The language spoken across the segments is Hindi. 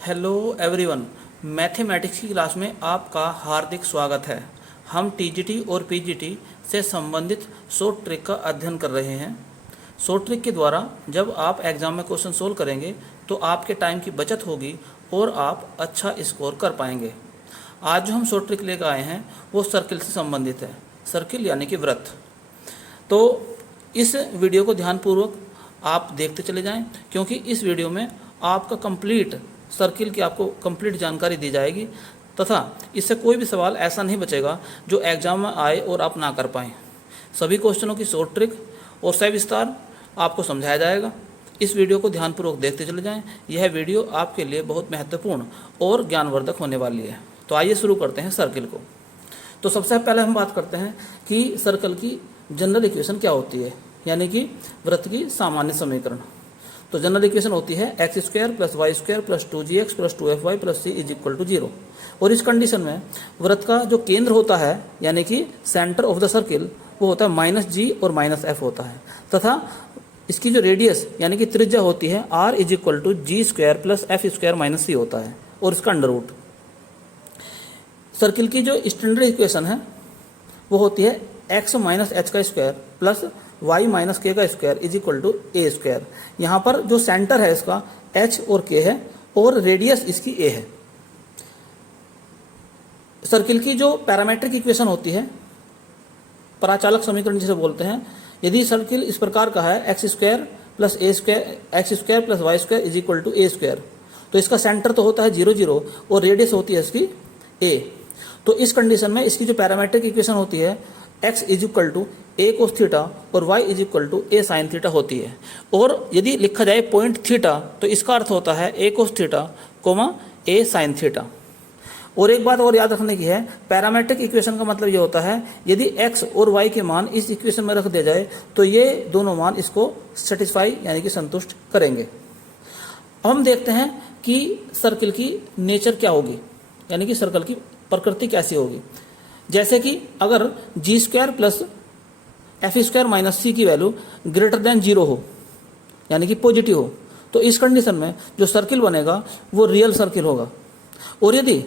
हेलो एवरीवन, मैथमेटिक्स की क्लास में आपका हार्दिक स्वागत है। हम टीजीटी और पीजीटी से संबंधित शॉर्ट ट्रिक का अध्ययन कर रहे हैं। शॉर्ट ट्रिक के द्वारा जब आप एग्जाम में क्वेश्चन सोल्व करेंगे तो आपके टाइम की बचत होगी और आप अच्छा स्कोर कर पाएंगे। आज जो हम शॉर्ट ट्रिक लेकर आए हैं वो सर्किल से संबंधित है। सर्किल यानी कि वृत्त। तो इस वीडियो को ध्यानपूर्वक आप देखते चले जाएं, क्योंकि इस वीडियो में आपका कंप्लीट सर्किल की आपको कंप्लीट जानकारी दी जाएगी तथा इससे कोई भी सवाल ऐसा नहीं बचेगा जो एग्जाम में आए और आप ना कर पाएँ। सभी क्वेश्चनों की शॉर्ट ट्रिक और सविस्तार आपको समझाया जाएगा। इस वीडियो को ध्यानपूर्वक देखते चले जाएं। यह वीडियो आपके लिए बहुत महत्वपूर्ण और ज्ञानवर्धक होने वाली है। तो आइए शुरू करते हैं सर्किल को। तो सबसे पहले हम बात करते हैं कि सर्कल की जनरल इक्वेशन क्या होती है, यानी कि वृत्त की सामान्य समीकरण। तो जनरल इक्वेशन होती है x square plus y square plus 2gx plus 2fy plus c is equal to 0। और इस कंडीशन में वृत्त का जो केंद्र होता है यानी कि सेंटर ऑफ द सर्किल वो होता है -g और -f होता है, तथा इसकी जो रेडियस यानी कि त्रिज्या होती है r is equal to g square plus f square minus c होता है और इसका अंडर रूट। सर्किल की जो स्टैंडर्ड इक्वेशन है वो होती है x माइनस एच का square plus y minus k का square is equal to a square. यहाँ पर जो सेंटर है इसका h और k है और रेडियस इसकी a है। सर्किल की जो पैरामीट्रिक इक्वेशन होती है, पराचालक समीकरण जिसे बोलते हैं, यदि सर्किल इस प्रकार का है x square plus a square x square plus y square is equal to a square, तो इसका सेंटर तो होता है 0 0 और रेडियस होती है इसकी a। तो इस कंडीशन में इसकी जो पैरामीट्रिक इक्वेशन होती है x is equal to a cos theta और y is equal to a sine theta होती है। और यदि लिखा जाए पॉइंट थीटा तो इसका अर्थ होता है ए कोस थीटा कोमा ए साइन थीटा। और एक बात और याद रखने की है, पैरामीट्रिक इक्वेशन का मतलब ये होता है यदि x और y के मान इस इक्वेशन में रख दिया जाए तो ये दोनों मान इसको सेटिस्फाई यानी कि संतुष्ट करेंगे। अब हम देखते हैं कि सर्किल की नेचर क्या होगी, यानी कि सर्कल की प्रकृति कैसी होगी। जैसे कि अगर g square plus f square minus c की वैल्यू ग्रेटर देन 0 हो, यानी कि पॉजिटिव हो, तो इस कंडीशन में जो सर्किल बनेगा वो रियल सर्किल होगा। और यदि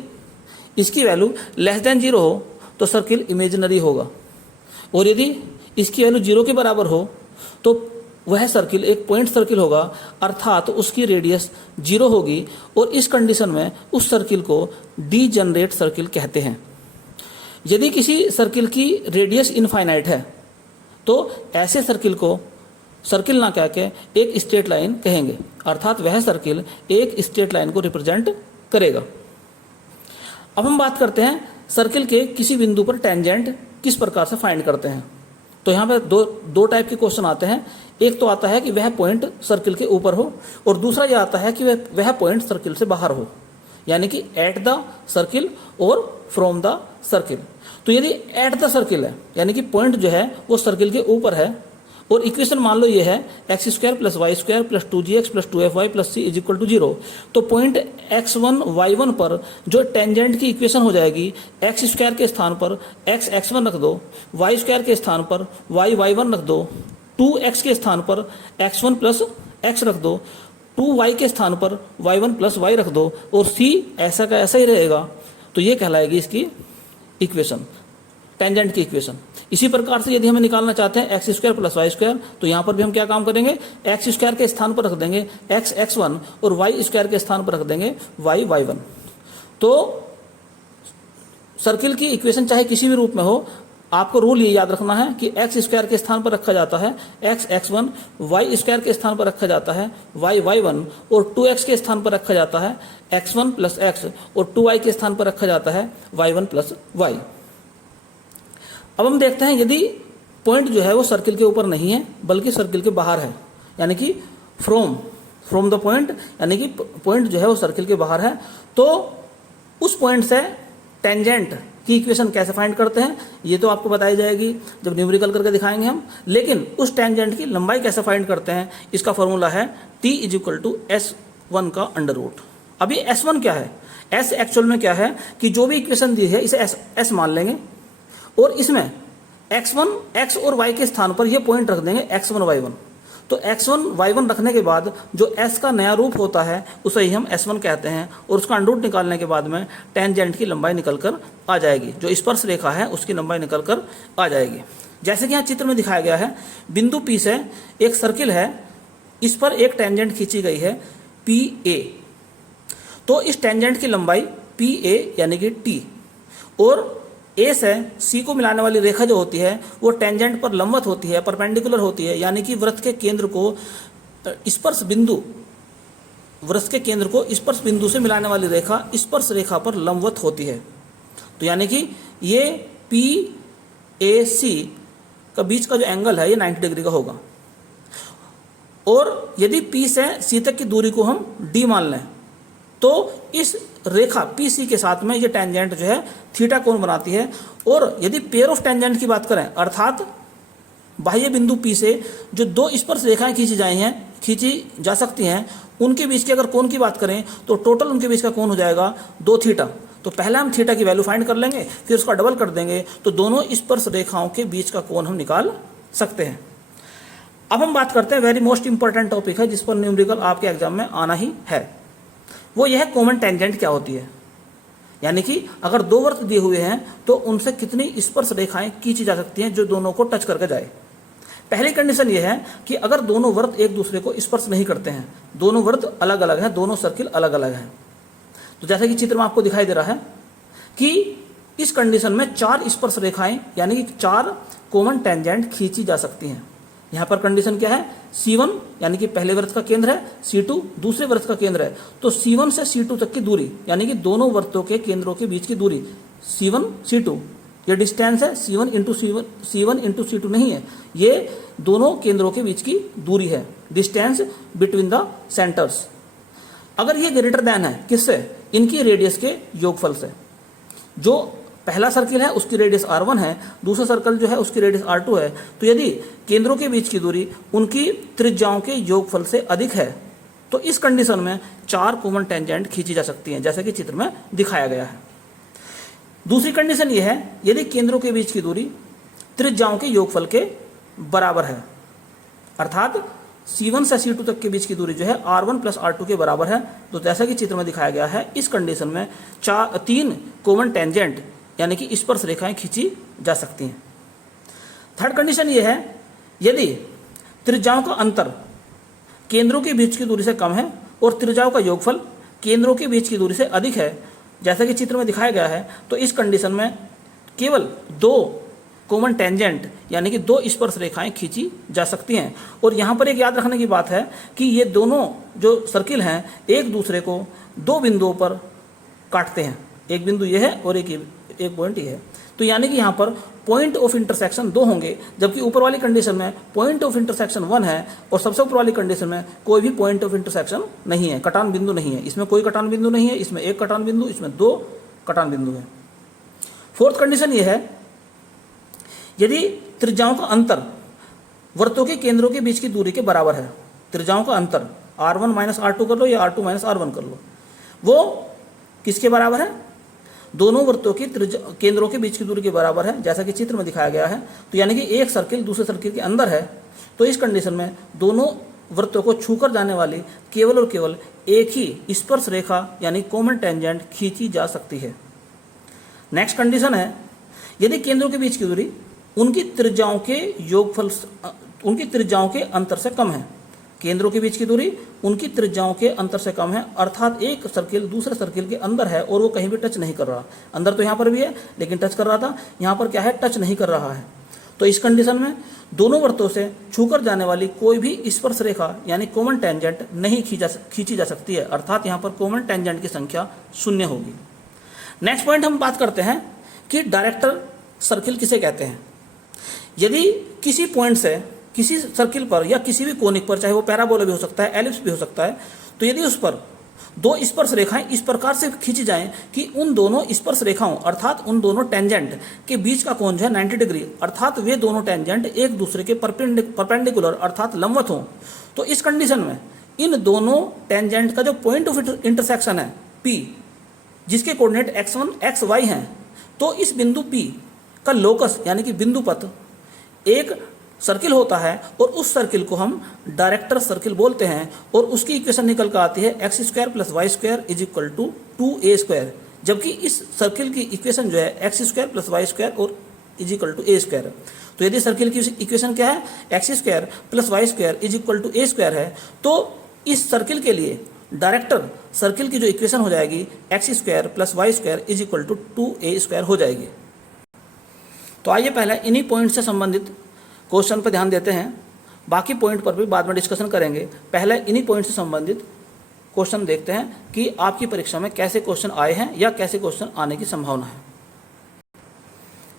इसकी वैल्यू लेस देन 0 हो तो सर्किल इमेजिनरी होगा। और यदि इसकी वैल्यू 0 के बराबर हो तो वह सर्किल एक पॉइंट सर्किल होगा, अर्थात उसकी रेडियस 0 होगी। और इस कंडीशन में उस सर्किल को डीजनरेट सर्किल कहते हैं। यदि किसी सर्किल की रेडियस इनफाइनाइट है तो ऐसे सर्किल को सर्किल ना कह के एक स्ट्रेट लाइन कहेंगे, अर्थात वह सर्किल एक स्ट्रेट लाइन को रिप्रेजेंट करेगा। अब हम बात करते हैं सर्किल के किसी बिंदु पर टेंजेंट किस प्रकार से फाइंड करते हैं। तो यहाँ पर दो टाइप के क्वेश्चन आते हैं। एक तो आता है कि वह पॉइंट सर्किल के ऊपर हो, और दूसरा यह आता है कि वह पॉइंट सर्किल से बाहर हो, यानी कि एट द सर्किल और फ्रॉम द सर्किल। तो यदि एट द सर्किल है यानी कि पॉइंट जो है वो सर्किल के ऊपर है और इक्वेशन मान लो ये है x square plus y square plus 2gx plus 2fy plus c is equal to 0, तो पॉइंट x1 y1 पर जो टेंजेंट की इक्वेशन हो जाएगी, एक्स स्क्वायर के स्थान पर x x1 रख दो, वाई स्क्वायर के स्थान पर y y1 रख दो, 2x के स्थान पर x1 प्लस x रख दो, 2y के स्थान पर y1 प्लस y रख दो, और c ऐसा का ऐसा ही रहेगा। तो ये कहलाएगी इसकी इक्वेशन, टेंजेंट की इक्वेशन। इसी प्रकार से यदि हमें निकालना चाहते हैं x square plus y square, तो यहाँ पर भी हम क्या काम करेंगे, एक्स स्क्वायर के स्थान पर रख देंगे एक्स x1 और वाई स्क्वायर के स्थान पर रख देंगे वाई y1। तो सर्किल की इक्वेशन चाहे किसी भी रूप में हो, आपको रूल ये याद रखना है कि एक्स स्क्वायर के स्थान पर रखा जाता है एक्स x1, वाई स्क्वायर के स्थान पर रखा जाता है वाई y1, और 2x के स्थान पर रखा जाता है x1 प्लस x, और 2y के स्थान पर रखा जाता है y1 प्लस y। अब हम देखते हैं यदि पॉइंट जो है वो सर्किल के ऊपर नहीं है बल्कि सर्किल के बाहर है, यानी कि फ्रॉम द पॉइंट, यानी कि पॉइंट जो है वो सर्किल के बाहर है, तो उस पॉइंट से टेंजेंट की इक्वेशन कैसे फाइंड करते हैं ये तो आपको बताई जाएगी जब न्यूमेरिकल करके दिखाएंगे हम। लेकिन उस टेंजेंट की लंबाई कैसे फाइंड करते हैं, इसका फॉर्मूला है t is equal to s1 का अंडर रूट। अभी s1 क्या है, s एक्चुअल में क्या है कि जो भी इक्वेशन दी है इसे s मान लेंगे और इसमें x1 x और y के स्थान पर यह पॉइंट रख देंगे x1 y1। तो x1 y1 रखने के बाद जो s का नया रूप होता है उसे ही हम s1 कहते हैं, और उसका अंडर रूट निकालने के बाद में टेंजेंट की लंबाई निकल कर आ जाएगी, जो स्पर्श रेखा है उसकी लंबाई निकल कर आ जाएगी। जैसे कि यहाँ चित्र में दिखाया गया है, बिंदु P से एक सर्किल है, इस पर एक टेंजेंट खींची गई है PA, तो इस टेंजेंट की लंबाई PA यानी कि T, और A से C को मिलाने वाली रेखा जो होती है वो टेंजेंट पर लंबवत होती है, परपेंडिकुलर होती है, यानी कि वृत्त के केंद्र को स्पर्श बिंदु से मिलाने वाली रेखा स्पर्श रेखा पर लंबवत होती है। तो यानी कि ये PAC का बीच का जो एंगल है ये 90 डिग्री का होगा, और यदि P से C तक की दूरी को हम D मान लें तो इस रेखा PC के साथ में ये टेंजेंट जो है थीटा कोण बनाती है। और यदि पेयर ऑफ टेंजेंट की बात करें, अर्थात बाह्य बिंदु P से जो दो स्पर्श रेखाएं खींची जा सकती हैं, उनके बीच के अगर कोण की बात करें तो टोटल उनके बीच का कोण हो जाएगा 2 थीटा। तो पहले हम थीटा की वैल्यू फाइंड कर लेंगे, फिर उसका डबल कर देंगे, तो दोनों स्पर्श रेखाओं के बीच का कोण हम निकाल सकते हैं। अब हम बात करते हैं वेरी मोस्ट इंपॉर्टेंट टॉपिक है जिस पर न्यूमेरिकल आपके एग्जाम में आना ही है, वो यह है कॉमन टेंजेंट क्या होती है। यानी कि अगर दो वृत्त दिए हुए हैं तो उनसे कितनी स्पर्श रेखाएं खींची जा सकती हैं जो दोनों को टच करके जाए। पहली कंडीशन यह है कि अगर दोनों वृत्त एक दूसरे को स्पर्श नहीं करते हैं, दोनों वृत्त अलग अलग हैं, दोनों सर्किल अलग अलग हैं। तो जैसे कि चित्र में आपको दिखाई दे रहा है कि इस कंडीशन में 4 स्पर्श रेखाएं यानी कि 4 कॉमन टेंजेंट खींची जा सकती हैं। यहाँ पर कंडीशन क्या है, C1 यानी कि पहले वृत्त का केंद्र है, C2 दूसरे वृत्त का केंद्र है, तो C1 से C2 तक की दूरी यानी कि दोनों वृत्तों के केंद्रों के बीच की दूरी C1 C2, ये डिस्टेंस है C1 इंटू C2 नहीं है, ये दोनों केंद्रों के बीच की दूरी है, डिस्टेंस बिटवीन द सेंटर्स। अगर ये ग्रेटर देन है किससे, इनकी रेडियस के योगफल से। जो पहला सर्किल है उसकी रेडियस R1 है, दूसरा सर्कल जो है उसकी रेडियस R2 है, तो यदि केंद्रों के बीच की दूरी उनकी त्रिज्याओं के योगफल से अधिक है तो इस कंडीशन में 4 कॉमन टेंजेंट खींची जा सकती हैं, जैसे कि चित्र में दिखाया गया है। दूसरी कंडीशन यह है, यदि केंद्रों के बीच की दूरी त्रिज्याओं के योगफल के बराबर है, अर्थात C1 से C2 तक के बीच की दूरी जो है R1 प्लस R2 के बराबर है, तो जैसा कि चित्र में दिखाया गया है, इस कंडीशन में 3 कॉमन टेंजेंट यानी कि स्पर्श रेखाएं खींची जा सकती हैं। थर्ड कंडीशन ये है, यदि त्रिज्याओं का अंतर केंद्रों के बीच की दूरी से कम है और त्रिज्याओं का योगफल केंद्रों के बीच की दूरी से अधिक है, जैसा कि चित्र में दिखाया गया है, तो इस कंडीशन में केवल 2 कॉमन टेंजेंट यानी कि 2 स्पर्श रेखाएं खींची जा सकती हैं। और यहाँ पर एक याद रखने की बात है कि ये दोनों जो सर्किल हैं एक दूसरे को 2 बिंदुओं पर काटते हैं, एक बिंदु ये है और एक पॉइंट ये है, तो यानी कि यहाँ पर पॉइंट ऑफ इंटरसेक्शन 2 होंगे, जबकि ऊपर वाली कंडीशन में पॉइंट ऑफ इंटरसेक्शन 1 है और सबसे ऊपर वाली कंडीशन में कोई भी पॉइंट ऑफ इंटरसेक्शन नहीं है, कटान बिंदु नहीं है, इसमें कोई कटान बिंदु नहीं है, इसमें 1 कटान बिंदु, इसमें 2 कटान बिंदु है। फोर्थ कंडीशन ये है, यदि त्रिज्याओं का अंतर वृत्तों के केंद्रों के बीच की दूरी के बराबर है, त्रिज्याओं का अंतर R1 माइनस R2 कर लो या R2 माइनस R1 कर लो, वो किसके बराबर है, दोनों वृत्तों की केंद्रों के बीच की दूरी के बराबर है, जैसा कि चित्र में दिखाया गया है। तो यानी कि एक सर्किल दूसरे सर्किल के अंदर है, तो इस कंडीशन में दोनों वृत्तों को छूकर जाने वाली केवल और केवल एक ही स्पर्श रेखा यानी कॉमन टेंजेंट खींची जा सकती है। नेक्स्ट कंडीशन है, यदि केंद्रों के बीच की दूरी उनकी त्रिज्याओं के अंतर से कम है, केंद्रों के बीच की दूरी उनकी त्रिज्याओं के अंतर से कम है, अर्थात एक सर्किल दूसरे सर्किल के अंदर है और वो कहीं भी टच नहीं कर रहा, अंदर तो यहाँ पर भी है लेकिन टच कर रहा था, यहाँ पर क्या है, टच नहीं कर रहा है, तो इस कंडीशन में दोनों वृत्तों से छूकर जाने वाली कोई भी स्पर्श रेखा यानी कॉमन टेंजेंट नहीं खींची जा सकती है, अर्थात यहाँ पर कॉमन टेंजेंट की संख्या 0 होगी। नेक्स्ट पॉइंट हम बात करते हैं कि डायरेक्टर सर्किल किसे कहते हैं। यदि किसी पॉइंट से किसी सर्किल पर या किसी भी कोनिक पर, चाहे वो पैराबोला भी हो सकता है, एलिप्स भी हो सकता है, तो यदि उस पर 2 स्पर्श रेखाएं इस प्रकार से खींची जाएं कि उन दोनों स्पर्श रेखाओं अर्थात उन दोनों टेंजेंट के बीच का कोण जो है 90 डिग्री, अर्थात वे दोनों टेंजेंट एक दूसरे के परपेंडिकुलर अर्थात लंबवत हों, तो इस कंडीशन में इन दोनों टेंजेंट का जो पॉइंट ऑफ इंटरसेक्शन है P, जिसके कोऑर्डिनेट x1 xy हैं, तो इस बिंदु P का लोकस यानी कि बिंदु पथ एक सर्किल होता है और उस सर्किल को हम डायरेक्टर सर्किल बोलते हैं, और उसकी इक्वेशन निकल कर आती है x square plus y square is equal to 2a square. जबकि इस सर्किल की इक्वेशन जो है x square plus y square और is equal to a square है। तो यदि सर्किल की इक्वेशन क्या है, x square plus y square is equal to a square है, तो इस सर्किल के लिए डायरेक्टर सर्किल की जो इक्वेशन हो जाएगी x square plus y square is equal to 2a square हो जाएगी। तो आइए पहले इन्हीं पॉइंट से संबंधित क्वेश्चन पर ध्यान देते हैं, बाकी पॉइंट पर भी बाद में डिस्कशन करेंगे। पहले इन्हीं पॉइंट से संबंधित क्वेश्चन देखते हैं कि आपकी परीक्षा में कैसे क्वेश्चन आए हैं या कैसे क्वेश्चन आने की संभावना है।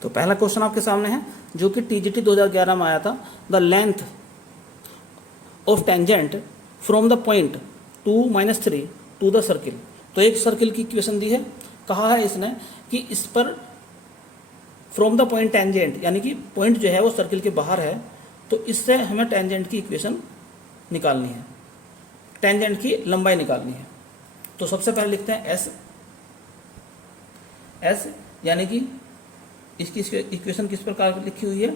तो पहला क्वेश्चन आपके सामने है जो कि टीजीटी 2011 में आया था। The length of tangent from the point 2-3 to the circle. तो एक सर्किल की इक्वेशन दी है, कहा है इसने कि इस पर फ्रॉम द पॉइंट टेंजेंट, यानी कि पॉइंट जो है वो सर्किल के बाहर है, तो इससे हमें टेंजेंट की इक्वेशन निकालनी है, टेंजेंट की लंबाई निकालनी है। तो सबसे पहले लिखते हैं एस, यानी कि इसकी इक्वेशन किस प्रकार लिखी हुई है,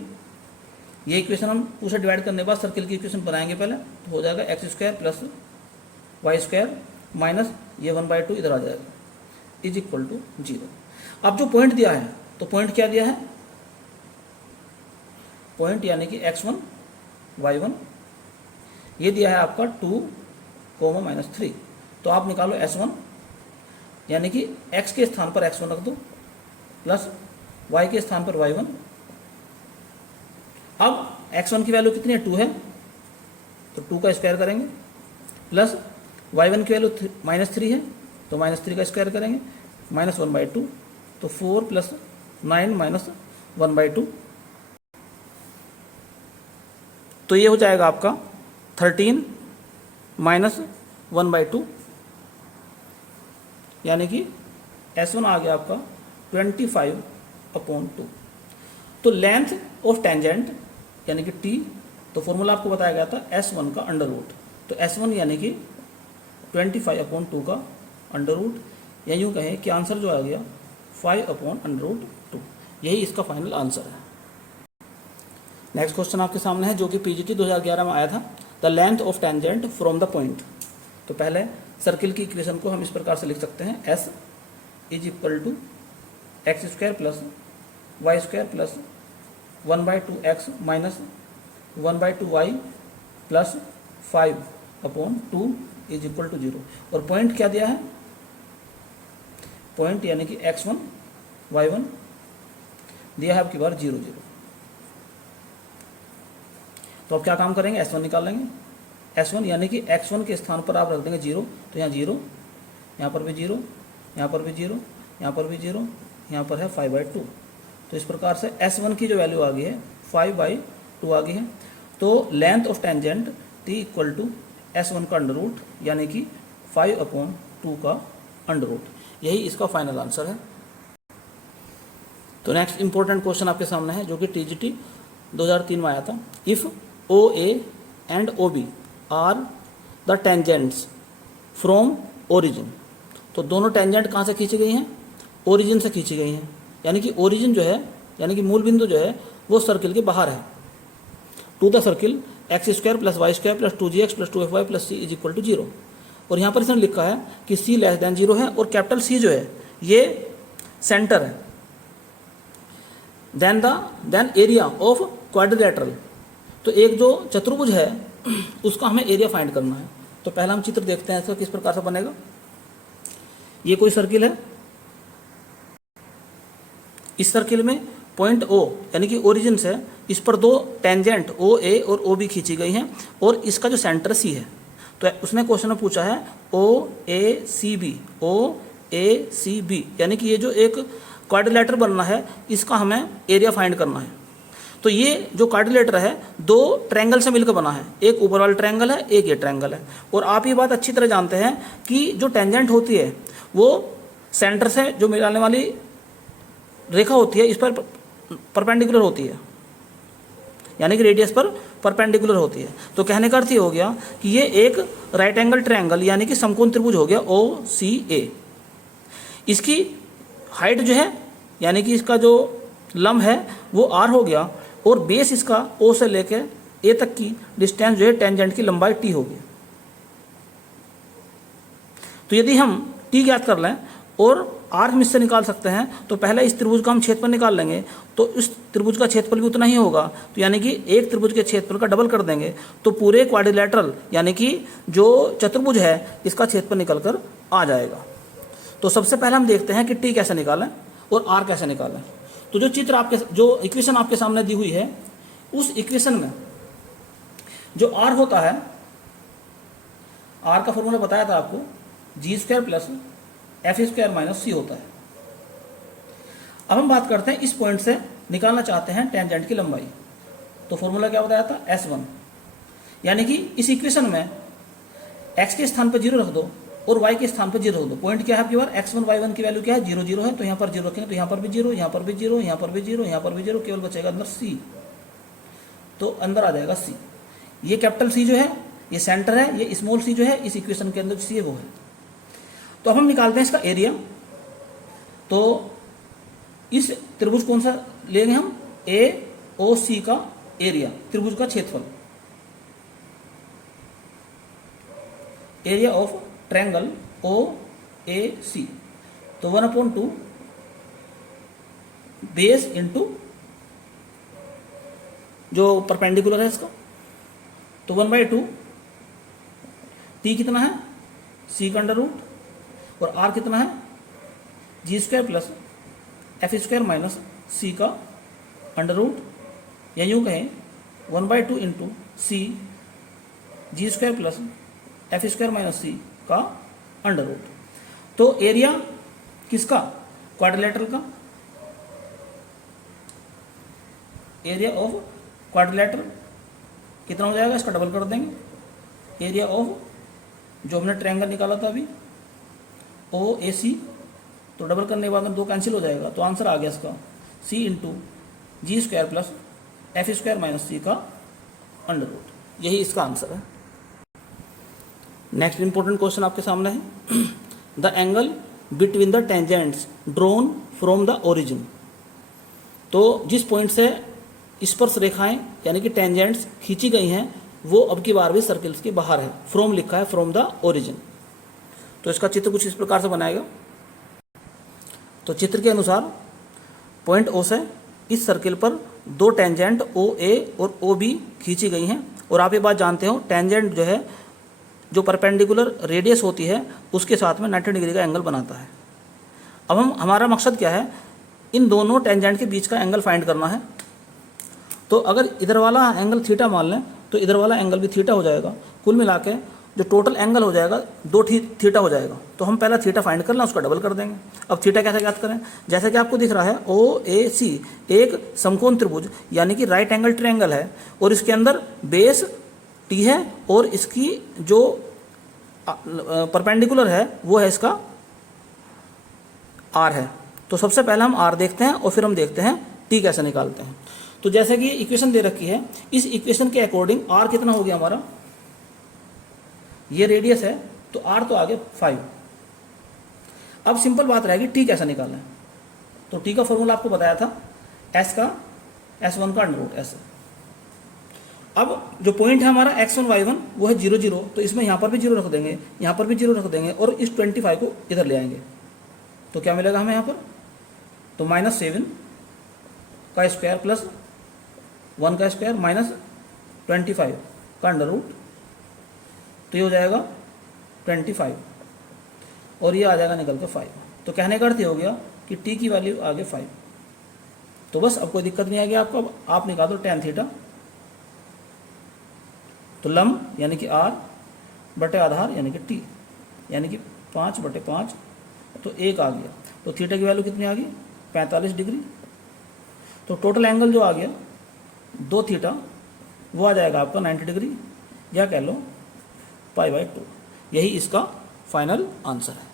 ये इक्वेशन हम उसे डिवाइड करने के बाद सर्किल की इक्वेशन बनाएंगे पहले, तो हो जाएगा x square plus y square minus ये 1/2 इधर आ जाएगा इज इक्वल टू 0। अब जो पॉइंट दिया है, तो पॉइंट क्या दिया है, पॉइंट यानी कि x1 y1 ये दिया है आपका 2, -3। तो आप निकालो s1, यानी कि x के स्थान पर x1 रख दो प्लस y के स्थान पर y1। अब x1 की वैल्यू कितनी है, 2 है, तो 2 का स्क्वायर करेंगे, प्लस y1 की वैल्यू -3 है, तो -3 का स्क्वायर करेंगे, -1/2, तो 4 + 9 -1/2, तो ये हो जाएगा आपका 13 -1/2, यानी कि S1 आ गया आपका 25/2। तो लेंथ ऑफ टेंजेंट यानी कि T, तो फॉर्मूला आपको बताया गया था S1 का अंडर रूट, तो S1 यानी कि 25/2 का अंडर रूट, या यूँ कहें कि आंसर जो आ गया 5/√2, यही इसका फाइनल आंसर है। नेक्स्ट क्वेश्चन आपके सामने है जो कि पीजीटी 2011 में आया था। The length of tangent from the point. तो पहले सर्किल की इक्वेशन को हम इस प्रकार से लिख सकते हैं, S is equal to x square plus y square plus 1/2x minus 1/2y plus 5/2 is equal to 0। और पॉइंट क्या दिया है, पॉइंट यानी कि x1 y1 दिया है आपकी बार 0 0। तो अब क्या काम करेंगे, S1 निकाल लेंगे। S1 यानी कि x1 के स्थान पर आप रख देंगे 0, तो यहाँ 0, यहाँ पर भी 0, यहाँ पर भी 0, यहाँ पर भी 0, यहाँ पर है 5/2। तो इस प्रकार से S1 की जो वैल्यू आ गई है 5/2 आ गई है। तो length of tangent T equal to S1 का अंडर रूट, यानी कि 5/2 का अंडर रूट, यही इसका फाइनल आंसर है। तो नेक्स्ट इंपॉर्टेंट क्वेश्चन आपके सामने है जो कि टीजीटी 2003 में आया था। If OA and OB are the tangents from origin. तो दोनों टेंजेंट कहाँ से खींची गई हैं, ओरिजिन से खींची गई हैं, यानी कि ओरिजिन जो है यानी कि मूल बिंदु जो है वो सर्किल के बाहर है। To the circle x square plus y square plus 2gx plus 2fy plus c is equal to 0। और यहाँ पर इसने लिखा है कि c लेस देन 0 है और कैपिटल C जो है ये सेंटर है। Then area of quadrilateral. तो एक जो चतुर्भुज है उसका हमें एरिया फाइंड करना है। तो पहला हम चित्र देखते हैं इसका किस प्रकार से बनेगा। ये कोई सर्किल है, इस सर्किल में पॉइंट O यानी कि ओरिजिन से इस पर दो टेंजेंट OA और OB खींची गई हैं और इसका जो सेंटर C है। तो उसने क्वेश्चन में पूछा है OACB यानी कि ये जो एक क्वाड्रिलेटर बनना है इसका हमें एरिया फाइंड करना है। तो ये जो क्वाड्रिलेटर है दो ट्रायंगल से मिलकर बना है, एक ऊपर वाला ट्रायंगल है, एक ये ट्रायंगल है। और आप ये बात अच्छी तरह जानते हैं कि जो टेंजेंट होती है वो सेंटर से जो मिलाने वाली रेखा होती है इस पर परपेंडिकुलर होती है, यानी कि रेडियस पर परपेंडिकुलर होती है। तो कहने का अर्थ ये हो गया कि ये एक राइट एंगल ट्रायंगल यानी कि समकोण त्रिभुज हो गया OCA। इसकी हाइट जो है यानी कि इसका जो लंब है वो R हो गया और बेस इसका ओ से लेकर ए तक की डिस्टेंस जो है टेंजेंट की लंबाई टी होगी। तो यदि हम टी ज्ञात कर लें और आर हम इससे निकाल सकते हैं, तो पहले इस त्रिभुज का हम क्षेत्रफल निकाल लेंगे, तो इस त्रिभुज का क्षेत्रफल भी उतना ही होगा। तो यानी कि एक त्रिभुज के क्षेत्रफल का डबल कर देंगे तो पूरे क्वाड्रिलेटरल यानी कि जो चतुर्भुज है इसका क्षेत्रफल निकल कर आ जाएगा। तो सबसे पहले हम देखते हैं कि टी कैसे निकालें और आर कैसे निकालें। तो जो इक्वेशन आपके सामने दी हुई है, उस इक्वेशन में जो आर होता है, आर का फॉर्मूला बताया था आपको, g² plus f² minus c होता है। अब हम बात करते हैं इस पॉइंट से निकालना चाहते हैं टेंजेंट की लंबाई। तो फॉर्मूला क्या बताया था, S1, यानी कि इस इक्वेशन में x के स्थान पर 0 रख दो और y के स्थान पर 0 रख दो। पॉइंट क्या है आपकी बार, x1 y1 की वैल्यू क्या है, 0 0 है, तो यहाँ पर 0 रखेंगे, तो यहाँ पर भी 0, यहाँ पर भी 0, यहाँ पर भी 0, यहाँ पर भी 0, केवल बचेगा अंदर c। तो अंदर आ जाएगा c। ये कैपिटल C जो है ये सेंटर है, ये स्मॉल c जो है इस इक्वेशन के अंदर c वो है। तो अब हम निकालते हैं इसका एरिया। तो इस त्रिभुज कौन सा लेंगे हम, AOC का एरिया, त्रिभुज का क्षेत्रफल, एरिया ऑफ ट्रायंगल OAC। तो 1/2 बेस इंटू जो परपेंडिकुलर है इसका, तो 1/2 T कितना है, C का अंडर रूट, और R कितना है, g² plus f² minus c का अंडर रूट, या यूँ कहें 1/2 into C g² plus f² minus c का अंडर रूट। तो एरिया किसका, क्वाड्रिलेटरल का, एरिया ऑफ क्वाड्रिलेटरल कितना हो जाएगा, इसका डबल कर देंगे। एरिया ऑफ जो हमने ट्रायंगल निकाला था अभी OAC, तो डबल करने के बाद में 2 कैंसिल हो जाएगा, तो आंसर आ गया इसका C into g² plus f² minus c का अंडर रूट। यही इसका आंसर है। नेक्स्ट इंपॉर्टेंट क्वेश्चन आपके सामने है, the angle between the tangents drone from the origin. तो जिस पॉइंट से स्पर्श रेखाएं यानी कि टेंजेंट्स खींची गई हैं वो अब की बार भी सर्किल्स के बाहर है, फ्रॉम लिखा है, फ्रॉम द ओरिजिन। तो इसका चित्र कुछ इस प्रकार से बनाएगा। तो चित्र के अनुसार पॉइंट O से इस सर्किल पर 2 टेंजेंट OA और OB खींची गई हैं, और आप ये बात जानते हो टेंजेंट जो है जो परपेंडिकुलर रेडियस होती है उसके साथ में 90 डिग्री का एंगल बनाता है। अब हमारा मकसद क्या है, इन दोनों टेंजेंट के बीच का एंगल फाइंड करना है। तो अगर इधर वाला एंगल थीटा मान लें तो इधर वाला एंगल भी थीटा हो जाएगा, कुल मिला के जो टोटल एंगल हो जाएगा 2 थीटा हो जाएगा। तो हम पहला थीटा फाइंड कर लें, उसका डबल कर देंगे। अब थीटा कैसे ज्ञात करें, जैसे कि आपको दिख रहा है OAC एक समकोण त्रिभुज यानी कि राइट एंगल ट्रायंगल है, और इसके अंदर बेस T है और इसकी जो परपेंडिकुलर है वो है इसका R है। तो सबसे पहले हम R देखते हैं और फिर हम देखते हैं T कैसे निकालते हैं। तो जैसे कि इक्वेशन दे रखी है, इस इक्वेशन के अकॉर्डिंग R कितना हो गया हमारा, ये रेडियस है तो R तो आ गया 5। अब सिंपल बात रहेगी T कैसे निकालें। तो T का फॉर्मूला आपको बताया था, S1 का अंडर रूट S। अब जो पॉइंट है हमारा x1 y1 वो है 0 0, तो इसमें यहाँ पर भी 0 रख देंगे, यहाँ पर भी 0 रख देंगे, और इस 25 को इधर ले आएंगे। तो क्या मिलेगा हमें यहाँ पर, तो -7 का स्क्वायर प्लस 1 का स्क्वायर माइनस 25 का अंडर रूट, तो ये हो जाएगा 25 और ये आ जाएगा निकल के 5। तो कहने का अर्थ ये हो गया कि T की वैल्यू आ गई 5। तो बस अब कोई दिक्कत नहीं आएगी आपको। अब आप निकाल दो tan थीटा, तो लंब यानी कि R बटे आधार यानी कि T यानी कि 5/5, तो 1 आ गया। तो थीटा की वैल्यू कितनी आ गई, 45 डिग्री। तो टोटल एंगल जो आ गया 2 थीटा वो आ जाएगा आपका 90 डिग्री, या कह लो π/2। यही इसका फाइनल आंसर है।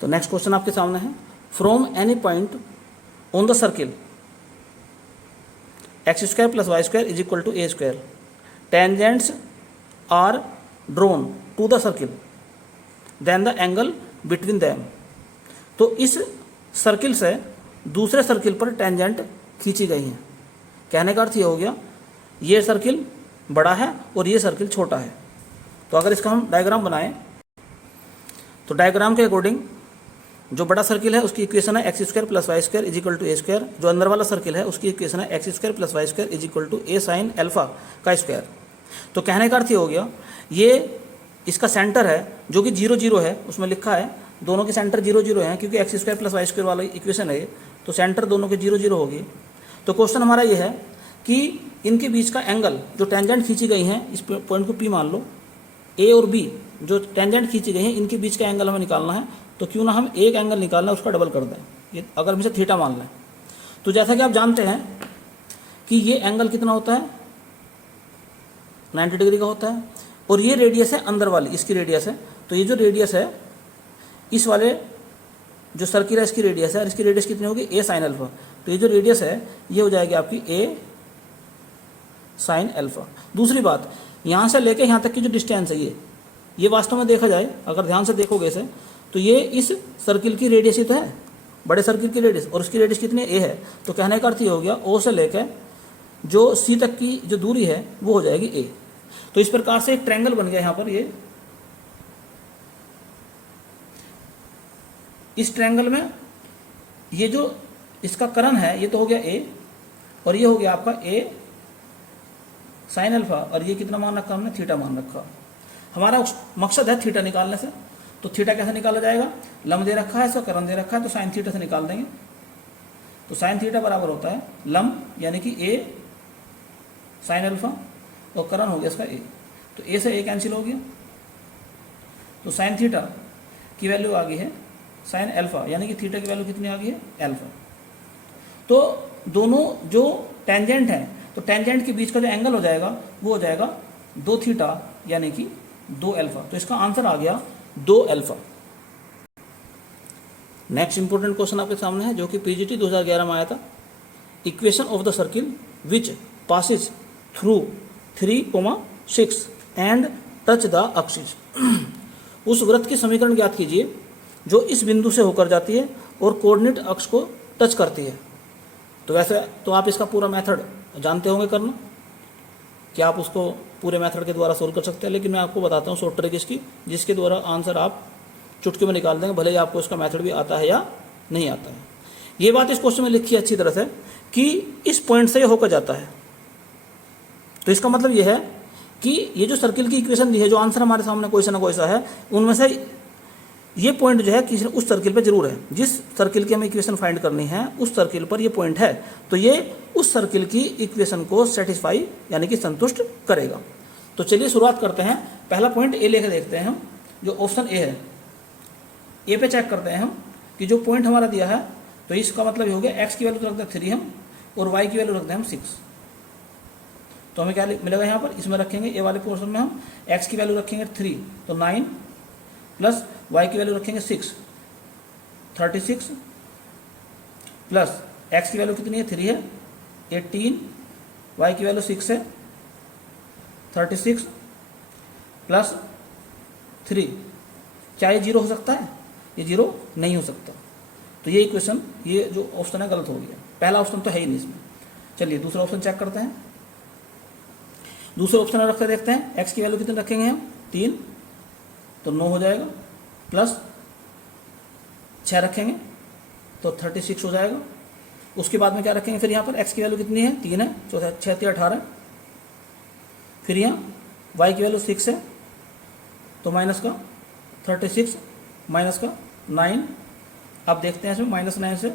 तो नेक्स्ट क्वेश्चन आपके सामने है, from any point on the circle x² + y² = a², tangents are drawn to the circle, then the angle between them। तो इस सर्किल से दूसरे सर्किल पर टेंजेंट खींची गई हैं। कहने का अर्थ ये हो गया, ये सर्किल बड़ा है और ये सर्किल छोटा है। तो अगर इसका हम डायग्राम बनाएं तो डायग्राम के अकॉर्डिंग जो बड़ा सर्किल है उसकी इक्वेशन है x square plus y square is equal to a square. जो अंदर वाला सर्किल है उसकी इक्वेशन है x square plus y square is equal to a sine alpha का स्क्वायर। तो कहने का अर्थ ये हो गया, ये इसका सेंटर है जो कि 0 0 है, उसमें लिखा है दोनों के सेंटर 0 0 हैं क्योंकि x square plus y square वाला इक्वेशन है ये, तो सेंटर दोनों के 0 0 होगी। तो क्वेश्चन हमारा ये है कि इनके बीच का एंगल जो टेंजेंट खींची गई हैं, इस पॉइंट को पी मान लो, ए और बी जो टेंजेंट खींची गई हैं इनके बीच का एंगल हमें निकालना है। तो क्यों ना हम एक एंगल निकालना है उसका डबल कर दें, ये अगर हम इसे थीटा मान लें। तो जैसा कि आप जानते हैं कि ये एंगल कितना होता है, 90 डिग्री का होता है, और ये रेडियस है अंदर वाली, इसकी रेडियस है। तो ये जो रेडियस है इस वाले जो सर्किल है इसकी रेडियस है, और इसकी रेडियस कितनी होगी, ए साइन अल्फा। तो ये जो रेडियस है ये हो जाएगी आपकी ए साइन अल्फा। दूसरी बात, यहाँ से लेके यहाँ तक की जो डिस्टेंस है ये वास्तव में देखा जाए, अगर ध्यान से देखोगे इसे, तो ये इस सर्किल की रेडियस ही तो है, बड़े सर्किल की रेडियस, और उसकी रेडियस कितनी ए है। तो कहने का अर्थ ये हो गया, ओ से लेकर जो सी तक की जो दूरी है वो हो जाएगी ए। तो इस प्रकार से एक ट्रायंगल बन गया यहाँ पर। ये इस ट्रायंगल में ये जो इसका कर्ण है ये तो हो गया ए, और ये हो गया आपका ए साइन अल्फा, और ये कितना मान रखा हमने, थीटा मान रखा। हमारा मकसद है थीटा निकालने से। तो थीटा कैसे निकाला जाएगा, लंब दे रखा है, इसका कर्ण दे रखा है, तो साइन थीटा से निकाल देंगे। तो साइन थीटा बराबर होता है लंब यानी कि ए साइन अल्फा, और कर्ण हो गया इसका ए। तो ए से ए कैंसिल हो गया, तो साइन थीटा की वैल्यू आ गई है साइन अल्फा, यानी कि थीटा की वैल्यू कितनी आ गई है, अल्फा। तो दोनों जो टेंजेंट हैं, तो टेंजेंट के बीच का जो एंगल हो जाएगा वो हो जाएगा 2 थीटा यानी कि 2 अल्फा। तो इसका आंसर आ गया 2 अल्फा। नेक्स्ट इंपॉर्टेंट क्वेश्चन आपके सामने है जो कि पीजीटी 2011 में आया था। Equation of the circle which passes through 3,6 and touch the axis. उस वृत्त की समीकरण ज्ञात कीजिए जो इस बिंदु से होकर जाती है और कोऑर्डिनेट अक्ष को टच करती है। तो वैसे तो आप इसका पूरा मेथड जानते होंगे करना, कि आप उसको पूरे मेथड के द्वारा सोल्व कर सकते हैं, लेकिन मैं आपको बताता हूँ शॉर्ट ट्रिक इसकी, जिसके द्वारा आंसर आप चुटकी में निकाल देंगे, भले ही आपको इसका मेथड भी आता है या नहीं आता है। ये बात इस क्वेश्चन में लिखी है अच्छी तरह से कि इस पॉइंट से ये होकर जाता है। तो इसका मतलब ये है कि ये जो सर्किल की इक्वेशन दी है, जो आंसर हमारे सामने कोई सा ना कोई सा है, उनमें से ये पॉइंट जो है किसी उस सर्किल पे जरूर है। जिस सर्किल की हमें इक्वेशन फाइंड करनी है उस सर्किल पर ये पॉइंट है, तो ये उस सर्किल की इक्वेशन को सेटिस्फाई यानी कि संतुष्ट करेगा। तो चलिए शुरुआत करते हैं। पहला पॉइंट ए लेकर देखते हैं हम, जो ऑप्शन ए है। ए पे चेक करते हैं हम कि जो पॉइंट हमारा दिया है, तो इसका मतलब ये हो गया एक्स की वैल्यू रखते हैं 3 हम, और वाई की वैल्यू रखते हैं हम 6। तो हमें क्या मिलेगा यहाँ पर, इसमें रखेंगे ए वाले पोर्शन में हम एक्स की वैल्यू रखेंगे 3, तो 9 प्लस y की वैल्यू रखेंगे 6, 36 प्लस x की वैल्यू कितनी है, 3 है, 18, y की वैल्यू 6 है, 36 प्लस 3। क्या ये 0 हो सकता है, ये 0 नहीं हो सकता। तो ये इक्वेशन, ये जो ऑप्शन है गलत हो गया। पहला ऑप्शन तो है ही नहीं इसमें। चलिए दूसरा ऑप्शन चेक करते हैं। दूसरा ऑप्शन रख कर देखते हैं, x की वैल्यू कितनी रखेंगे हम, 3, तो 9 हो जाएगा, प्लस 6 रखेंगे तो 36 हो जाएगा। उसके बाद में क्या रखेंगे फिर, यहाँ पर x की वैल्यू कितनी है, 3 है, 6 3 18। फिर यहाँ y की वैल्यू 6 है, तो माइनस का 36 माइनस का 9। अब देखते हैं इसमें -9 से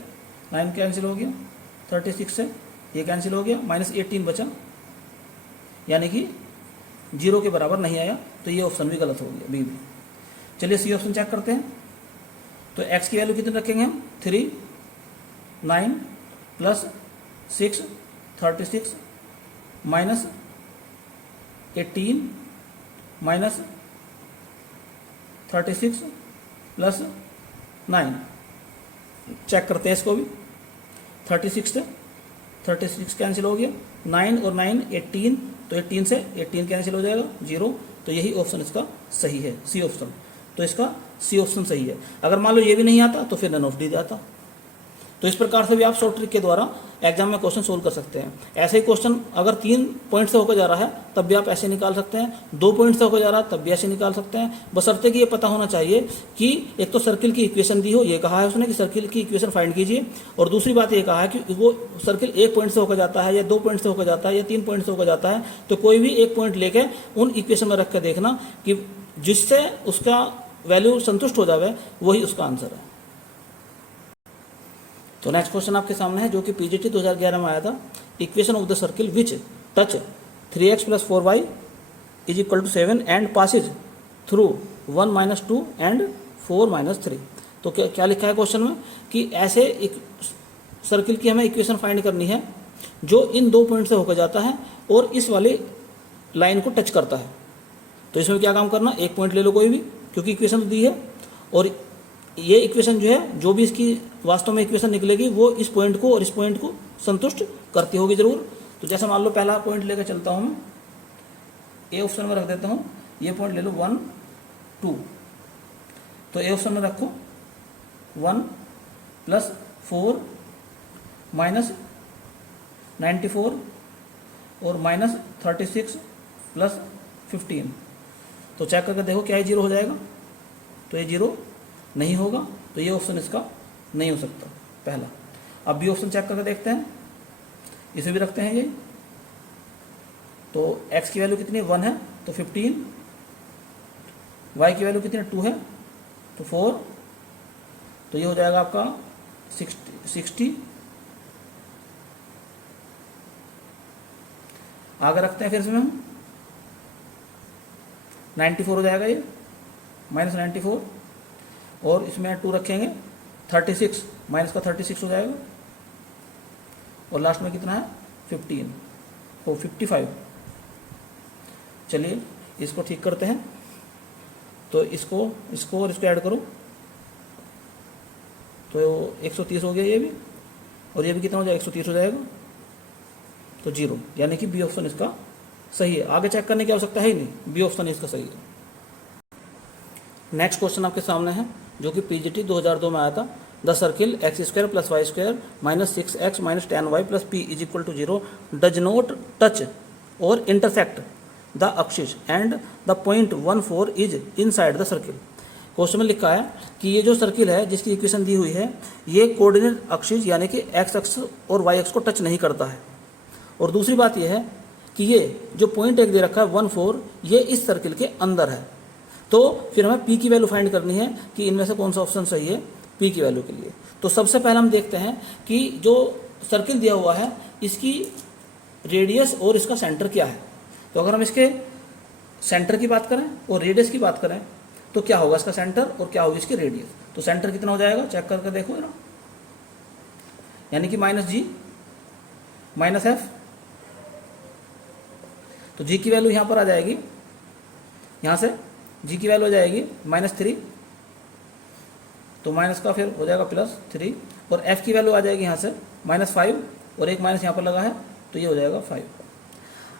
9 कैंसिल हो गया, 36 से ये कैंसिल हो गया, -18 बचा, यानी कि 0 के बराबर नहीं आया। तो ये ऑप्शन भी गलत हो गया, बी भी। चलिए सी ऑप्शन चेक करते हैं। तो x की वैल्यू कितनी रखेंगे हम, 3, 9 plus 6, 36 minus 18 minus 36 plus 9। Check करते हैं इसको भी। 36 से 36 कैंसिल हो गया, 9 और 9 18, तो 18 से 18 कैंसिल हो जाएगा, 0। तो यही ऑप्शन इसका सही है, सी ऑप्शन। तो इसका सी ऑप्शन सही है। अगर मान लो ये भी नहीं आता तो फिर नन ऑफ डी आता। तो इस प्रकार से भी आप शॉर्ट ट्रिक के द्वारा एग्जाम में क्वेश्चन सोल्व कर सकते हैं। ऐसे ही क्वेश्चन अगर 3 पॉइंट से होकर जा रहा है तब भी आप ऐसे निकाल सकते हैं, 2 पॉइंट से होकर जा रहा है तब भी ऐसे निकाल सकते हैं, बशर्ते कि ये पता होना चाहिए कि एक तो सर्किल की इक्वेशन दी हो, ये कहा है उसने कि सर्किल की इक्वेशन फाइंड कीजिए, और दूसरी बात ये कहा है कि वो सर्किल 1 पॉइंट से होकर जाता है या 2 पॉइंट से होकर जाता है या 3 पॉइंट से होकर जाता है, तो कोई भी एक पॉइंट लेके उन इक्वेशन में रख कर देखना कि जिससे उसका वैल्यू संतुष्ट हो जाए वही उसका आंसर है। तो नेक्स्ट क्वेश्चन आपके सामने है जो कि पीजीटी 2011 में आया था। Equation of the circle which touch 3x + 4y = 7 and passes through 1 - 2 and 4 - 3। तो क्या लिखा है क्वेश्चन में कि ऐसे एक सर्किल की हमें इक्वेशन फाइंड करनी है जो इन 2 पॉइंट से होकर जाता है और इस वाली लाइन को टच करता है। तो इसमें क्या काम करना, एक पॉइंट ले लो कोई भी, क्योंकि इक्वेशन दी है, और ये इक्वेशन जो है, जो भी इसकी वास्तव में इक्वेशन निकलेगी वो इस पॉइंट को और इस पॉइंट को संतुष्ट करती होगी जरूर। तो जैसे मान लो पहला पॉइंट लेकर चलता हूँ मैं, ए ऑप्शन में रख देता हूँ, ये पॉइंट ले लो 1 2, तो ए ऑप्शन में रखो 1 + 4 - 94 और -36 + 15। तो चेक करके देखो क्या ये 0 हो जाएगा, तो ये 0 नहीं होगा, तो ये ऑप्शन इसका नहीं हो सकता पहला। अब बी ऑप्शन चेक करके देखते हैं, इसे भी रखते हैं ये। तो x की वैल्यू कितनी 1 है तो 15, y की वैल्यू कितनी 2 है तो 4, तो ये हो जाएगा आपका 60। आगे रखते हैं फिर इसमें हम 94 हो जाएगा ये, -94, और इसमें 2 रखेंगे 36, माइनस का 36 हो जाएगा, और लास्ट में कितना है 15 तो 55। चलिए इसको ठीक करते हैं, तो इसको और इसको ऐड करो तो 130 हो गया ये भी, और ये भी कितना हो जाएगा 130 हो जाएगा, तो 0, यानी कि बी ऑप्शन इसका सही है। आगे चेक करने की आवश्यकता है ही नहीं, बी ऑप्शन इसका सही है। नेक्स्ट क्वेश्चन आपके सामने है जो कि पीजीटी 2002 में आया था। The circle x² + y² - 6x - 10y + p = 0 does not touch और intersect the axis and the point 14 is inside the circle. Question में लिखा है कि ये जो सर्किल है जिसकी इक्वेशन दी हुई है, ये कोऑर्डिनेट एक्सिस यानी कि x अक्ष और y अक्ष को टच नहीं करता है, और दूसरी बात यह है कि ये जो पॉइंट एक दे रखा है 14, ये इस सर्किल के अंदर है। तो फिर हमें p की वैल्यू फाइंड करनी है कि इनमें से कौन सा ऑप्शन सही है p की वैल्यू के लिए। तो सबसे पहले हम देखते हैं कि जो सर्किल दिया हुआ है इसकी रेडियस और इसका सेंटर क्या है। तो अगर हम इसके सेंटर की बात करें और रेडियस की बात करें तो क्या होगा इसका सेंटर और क्या होगी इसकी रेडियस। तो सेंटर कितना हो जाएगा चेक करके देखो जरा, यानी कि -g - f। तो g की वैल्यू यहाँ पर आ जाएगी, यहाँ से g की वैल्यू हो जाएगी -3, तो माइनस का फिर हो जाएगा +3, और f की वैल्यू आ जाएगी यहाँ से -5, और एक माइनस यहाँ पर लगा है तो ये हो जाएगा 5।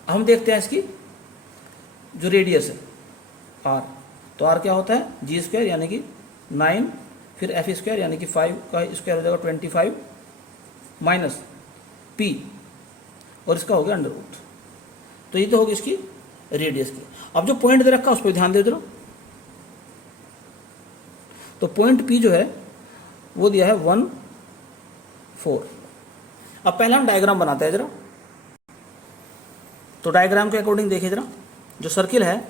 अब हम देखते हैं इसकी जो रेडियस है r, तो r क्या होता है g² यानी कि 9, फिर f² यानी कि 5 का स्क्वायर हो जाएगा 25 माइनस p, और इसका हो गया √। तो ये तो होगी इसकी रेडियस की। अब जो पॉइंट दे रखा है उस पर ध्यान दे जरा। तो पॉइंट P जो है वो दिया है 1 4। अब पहले हम डायग्राम बनाते हैं जरा। तो डायग्राम के अकॉर्डिंग देखिए जरा, जो सर्किल है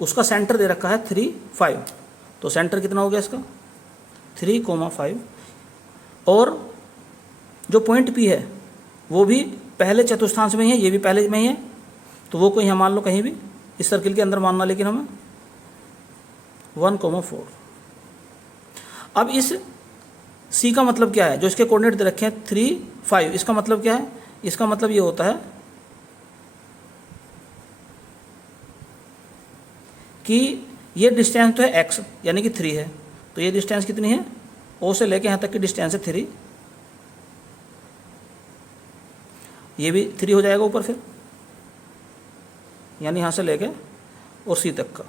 उसका सेंटर दे रखा है 3 5, तो सेंटर कितना हो गया इसका 3,5, और जो पॉइंट P है वो भी पहले चतुर्थांश में ही है, ये भी पहले में ही है, तो वो कोई मान लो कहीं भी इस सर्किल के अंदर मानना, लेकिन हमें 1,4। अब इस C का मतलब क्या है, जो इसके कोऑर्डिनेट दे रखे हैं 3 5, इसका मतलब क्या है, इसका मतलब ये होता है कि ये डिस्टेंस तो है x यानी कि 3 है, तो ये डिस्टेंस कितनी है O से लेके यहाँ तक की डिस्टेंस है 3, ये भी 3 हो जाएगा ऊपर फिर, यानी यहाँ से लेके और C तक का,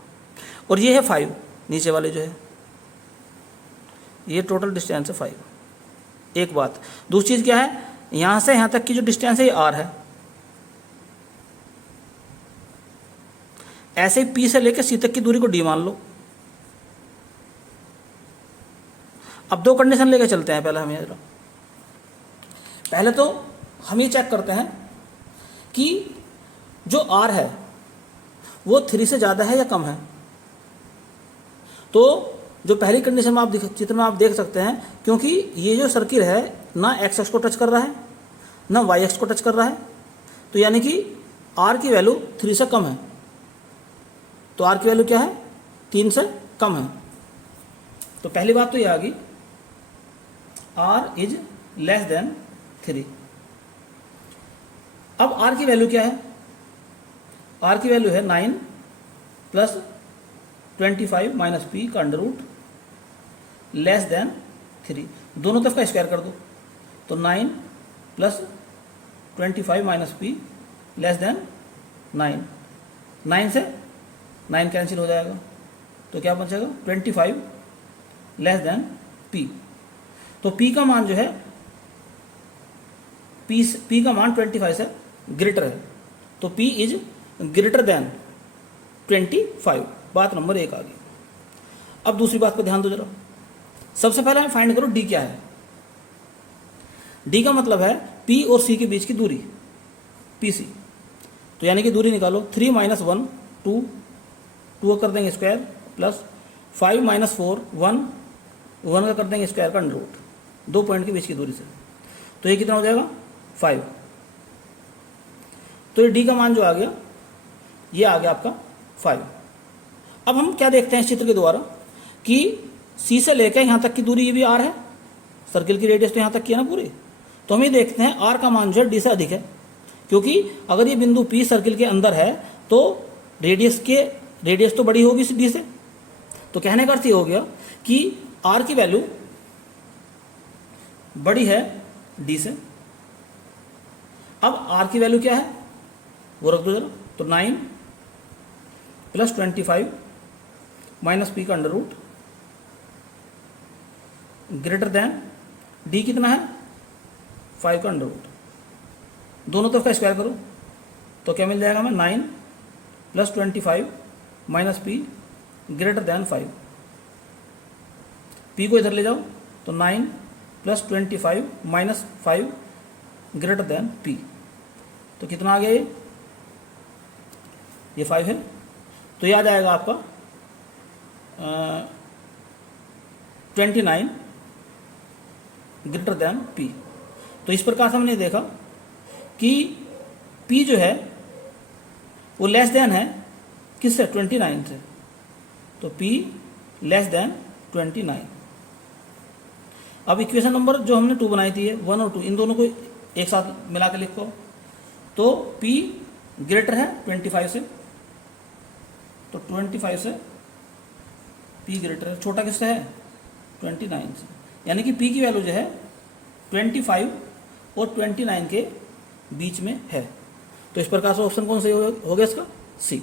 और ये है 5 नीचे वाले जो है, ये टोटल डिस्टेंस है 5। एक बात। दूसरी चीज़ क्या है, यहाँ से यहाँ तक की जो डिस्टेंस है ये r है। ऐसे ही P से लेकर C तक की दूरी को d मान लो। अब दो कंडीशन लेकर चलते हैं। पहले तो हम ये चेक करते हैं कि जो r है वो 3 से ज़्यादा है या कम है। तो जो पहली कंडीशन में चित्र में आप देख सकते हैं, क्योंकि ये जो सर्किल है ना x एक्स को टच कर रहा है ना y एक्स को टच कर रहा है, तो यानी कि r की वैल्यू 3 से कम है। तो r की वैल्यू क्या है, 3 से कम है। तो पहली बात तो ये आ गई, r इज लेस देन 3। अब r की वैल्यू क्या है, r की वैल्यू है 9 प्लस 25 माइनस पी का अंडर रूट लेस देन 3। दोनों तरफ का स्क्वायर कर दो, तो 9 plus 25 minus P less than 9। 9 से 9 कैंसिल हो जाएगा, तो क्या बचेगा 25 लेस देन पी। तो पी का मान जो है, पी का मान 25 से ग्रेटर है, तो पी इज ग्रेटर देन 25। बात नंबर 1 आ गई। अब दूसरी बात पर ध्यान दो जरा। सबसे पहले हमें फाइंड करो डी क्या है। डी का मतलब है पी और सी के बीच की दूरी, पी सी। तो यानी कि दूरी निकालो, 3 माइनस 1 2, 2 कर देंगे स्क्वायर, प्लस 5 माइनस 4 1, 1 का कर देंगे स्क्वायर का अंडर रूट, 2 पॉइंट के बीच की दूरी से। तो ये कितना हो जाएगा 5। तो ये डी का मान जो आ गया, ये आ गया आपका 5। अब हम क्या देखते हैं इस चित्र के द्वारा कि सी से लेकर यहाँ तक की दूरी ये भी आर है, सर्किल की रेडियस तो यहाँ तक की है ना पूरी। तो हम ये देखते हैं आर का मान जो है डी से अधिक है, क्योंकि अगर ये बिंदु पी सर्किल के अंदर है तो रेडियस तो बड़ी होगी डी से। तो कहने का अर्थ ये हो गया कि आर की वैल्यू बड़ी है डी से। अब आर की वैल्यू क्या है वो रख दो जरा, तो 9 प्लस 25 माइनस पी का under root greater than d कितना है 5 का अंडर रूट। दोनों तरफ का स्क्वायर करो तो क्या मिल जाएगा हमें 9 plus 25 minus P greater than 5। P को इधर ले जाओ तो 9 plus 25 minus 5 greater than P. तो कितना आ गया ये 5 है। तो ये आ जाएगा आपका 29 ग्रेटर देन पी। तो इस प्रकार से हमने देखा कि पी जो है वो लेस देन है किससे, 29 से। तो पी लेस देन 29। अब इक्वेशन नंबर जो हमने 2 बनाई थी 1 और 2, इन दोनों को एक साथ मिला के लिखो। तो P ग्रेटर है 25 से, तो 25 से P ग्रेटर है, छोटा किससे है 29 से। यानी कि P की वैल्यू जो है 25 और 29 के बीच में है। तो इस प्रकार से ऑप्शन कौन सा हो गया इसका, सी।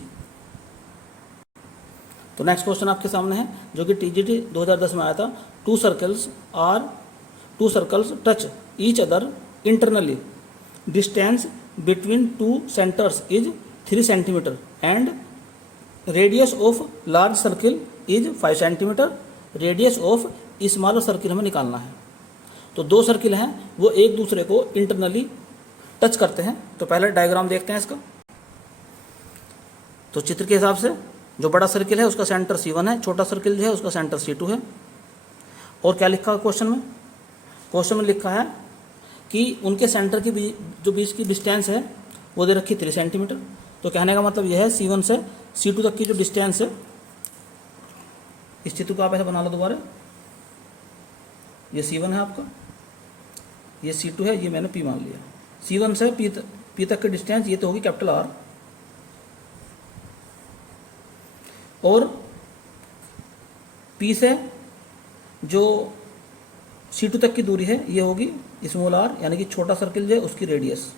तो नेक्स्ट क्वेश्चन आपके सामने है जो कि टीजीटी 2010 में आया था। To circles touch each other internally, distance between two centres is 3 centimetre and radius of large circle is 5 centimetre. Radius of smaller circle हमें निकालना है। तो दो सर्किल हैं वो एक दूसरे को इंटरनली टच करते हैं। तो पहले डायग्राम देखते हैं इसका। तो चित्र के हिसाब से जो बड़ा सर्किल है उसका सेंटर C1 है, छोटा सर्किल जो है उसका सेंटर C2 है। और क्या लिखा है क्वेश्चन में, क्वेश्चन में लिखा है कि उनके सेंटर की जो बीच की डिस्टेंस है वो दे रखी 3 सेंटीमीटर। तो कहने का मतलब यह है C1 से C2 तक की जो डिस्टेंस है, इस चित्र को आप ऐसे बना लो दोबारा। ये C1 है आपका, ये C2 है, ये मैंने P मान लिया। C1 से P तक की डिस्टेंस ये तो होगी कैपिटल R, और P से जो C2 तक की दूरी है ये होगी स्मॉल r, यानी कि छोटा सर्किल जो है उसकी रेडियस।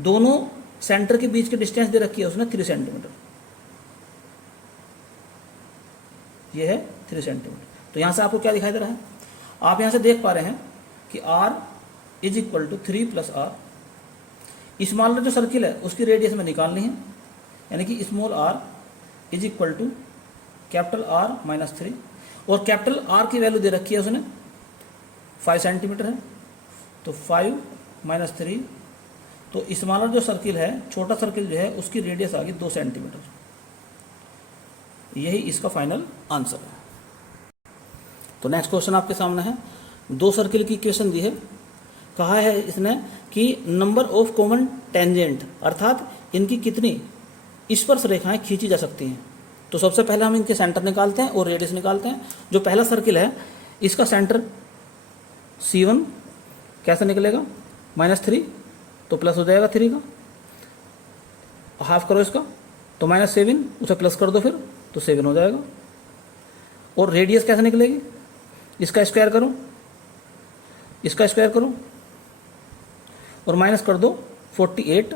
दोनों सेंटर के बीच की डिस्टेंस दे रखी है उसने 3 सेंटीमीटर, ये है 3 सेंटीमीटर। तो यहाँ से आपको क्या दिखाई दे रहा है, आप यहाँ से देख पा रहे हैं कि r is equal to 3 plus r. Smaller जो सर्किल है उसकी रेडियस में निकालनी है, यानी कि small r is equal to capital R minus 3, और कैपिटल R की वैल्यू दे रखी है उसने 5 सेंटीमीटर है, तो 5 माइनस 3, तो स्मॉलर जो सर्किल है, छोटा सर्किल जो है उसकी रेडियस आ गई 2 सेंटीमीटर। यही इसका फाइनल आंसर है। तो नेक्स्ट क्वेश्चन आपके सामने है, दो सर्किल की इक्वेशन दी है, कहा है इसने कि नंबर ऑफ कॉमन टेंजेंट, अर्थात इनकी कितनी स्पर्श रेखाएं खींची जा सकती हैं। तो सबसे पहले हम इनके सेंटर निकालते हैं और रेडियस निकालते हैं। जो पहला सर्किल है इसका सेंटर C1 कैसे निकलेगा, -3, तो प्लस हो जाएगा 3 का, हाफ करो इसका तो -7, उसे प्लस कर दो फिर तो 7 हो जाएगा। और रेडियस कैसे निकलेगी, इसका स्क्वायर करो, इसका स्क्वायर करो और माइनस कर दो 48,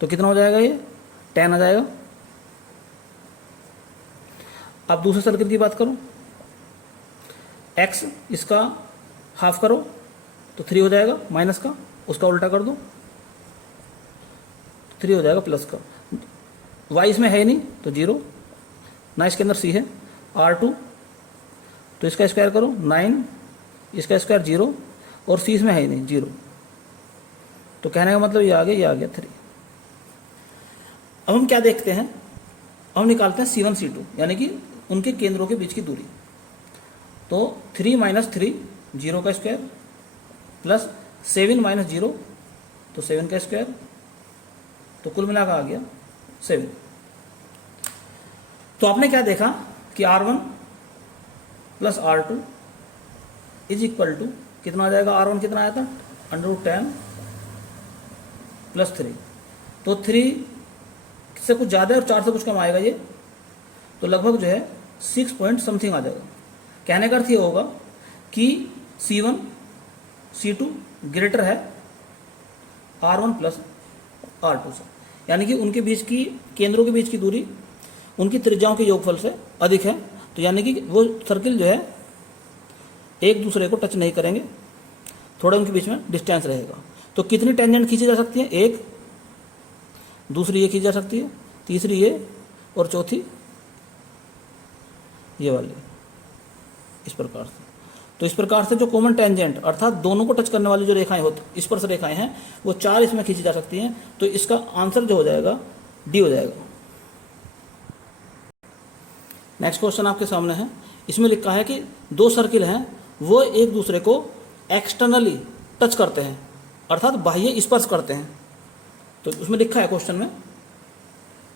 तो कितना हो जाएगा, ये 10 आ जाएगा। अब दूसरे सर्किल की बात करो, x इसका हाफ करो तो 3 हो जाएगा, माइनस का उसका उल्टा कर दो 3 हो जाएगा प्लस का। y इसमें है नहीं तो 0 ना, इसके अंदर c है r2, तो इसका स्क्वायर करो 9, इसका स्क्वायर 0 और c इसमें है ही नहीं 0, तो कहने का मतलब ये आ गया 3। अब हम क्या देखते हैं, हम निकालते हैं C1 C2 यानी कि उनके केंद्रों के बीच की दूरी। तो 3 माइनस 3 0 का स्क्वायर प्लस 7 माइनस 0 तो 7 का स्क्वायर, तो कुल मिलाकर आ गया 7। तो आपने क्या देखा कि R1 plus R2 is equal to कितना आ जाएगा, R1 कितना आया था √10 प्लस 3, तो 3 से कुछ ज़्यादा है और 4 से कुछ कम आएगा ये, तो लगभग जो है 6 पॉइंट समथिंग आ जाएगा। कहने का अर्थ ये होगा कि C1 C2 ग्रेटर है R1 प्लस R2 से, यानी कि उनके बीच की केंद्रों के बीच की दूरी उनकी त्रिज्याओं के योगफल से अधिक है। तो यानी कि वो सर्किल जो है एक दूसरे को टच नहीं करेंगे, थोड़ा उनके बीच में डिस्टेंस रहेगा। तो कितनी टेंजेंट खींची जा सकती है, एक, दूसरी ये खींची जा सकती है, तीसरी ये और चौथी ये वाली, इस प्रकार से। तो इस प्रकार से जो कॉमन टेंजेंट अर्थात दोनों को टच करने वाली जो रेखाएं होती स्पर्श रेखाएं हैं वो 4 इसमें खींची जा सकती हैं। तो इसका आंसर जो हो जाएगा डी हो जाएगा। नेक्स्ट क्वेश्चन आपके सामने है, इसमें लिखा है कि दो सर्किल हैं वो एक दूसरे को एक्सटर्नली टच करते हैं अर्थात बाह्य स्पर्श करते हैं। तो उसमें लिखा है क्वेश्चन में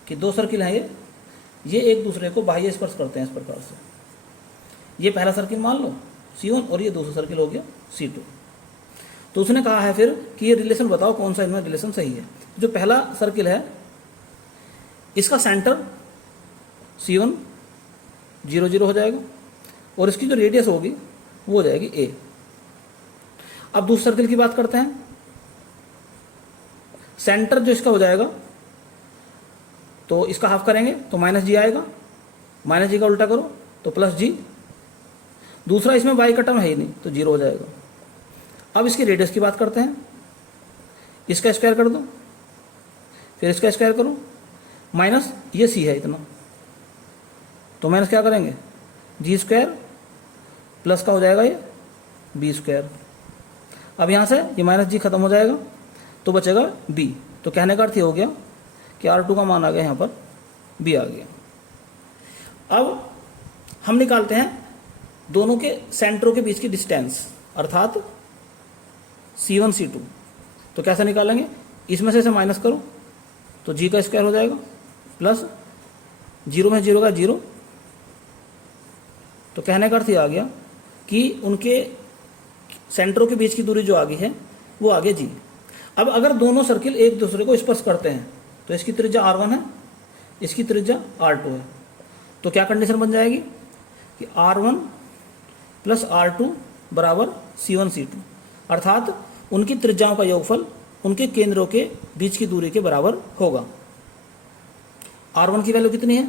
कि दो सर्किल हैं ये एक दूसरे को बाह्य स्पर्श करते हैं इस प्रकार से। ये पहला सर्किल मान लो C1 और ये दूसरा सर्किल हो गया C2। तो उसने कहा है फिर कि ये रिलेशन बताओ कौन सा इनमें रिलेशन सही है। जो पहला सर्किल है इसका सेंटर C1 0 0 हो जाएगा और इसकी जो रेडियस होगी वो हो जाएगी a। अब दूसरे सर्किल की बात करते हैं, सेंटर जो इसका हो जाएगा तो इसका हाफ करेंगे तो -g आएगा, -g का उल्टा करो तो +g, दूसरा इसमें y का टर्म है ही नहीं तो 0 हो जाएगा। अब इसकी रेडियस की बात करते हैं, इसका स्क्वायर कर दो फिर इसका स्क्वायर करो, माइनस ये c है इतना तो माइनस क्या करेंगे g² प्लस का हो जाएगा ये b²। अब यहाँ से ये -g खत्म हो जाएगा तो बचेगा b। तो कहने का अर्थ ये हो गया कि R2 का मान आ गया यहाँ पर b आ गया। अब हम निकालते हैं दोनों के सेंटरों के बीच की डिस्टेंस अर्थात C1 C2। तो कैसे निकालेंगे, इसमें से माइनस करो तो g का स्क्वायर हो जाएगा प्लस 0 में 0 का 0। तो कहने का अर्थ ये आ गया कि उनके सेंटरों के बीच की दूरी जो आगे है वो आगे g। अब अगर दोनों सर्किल एक दूसरे को स्पर्श करते हैं तो इसकी त्रिज्या R1 है, इसकी त्रिज्या R2 है, तो क्या कंडीशन बन जाएगी कि R1 प्लस R2 बराबर C1 C2 अर्थात उनकी त्रिज्याओं का योगफल उनके केंद्रों के बीच की दूरी के बराबर होगा। R1 की वैल्यू कितनी है,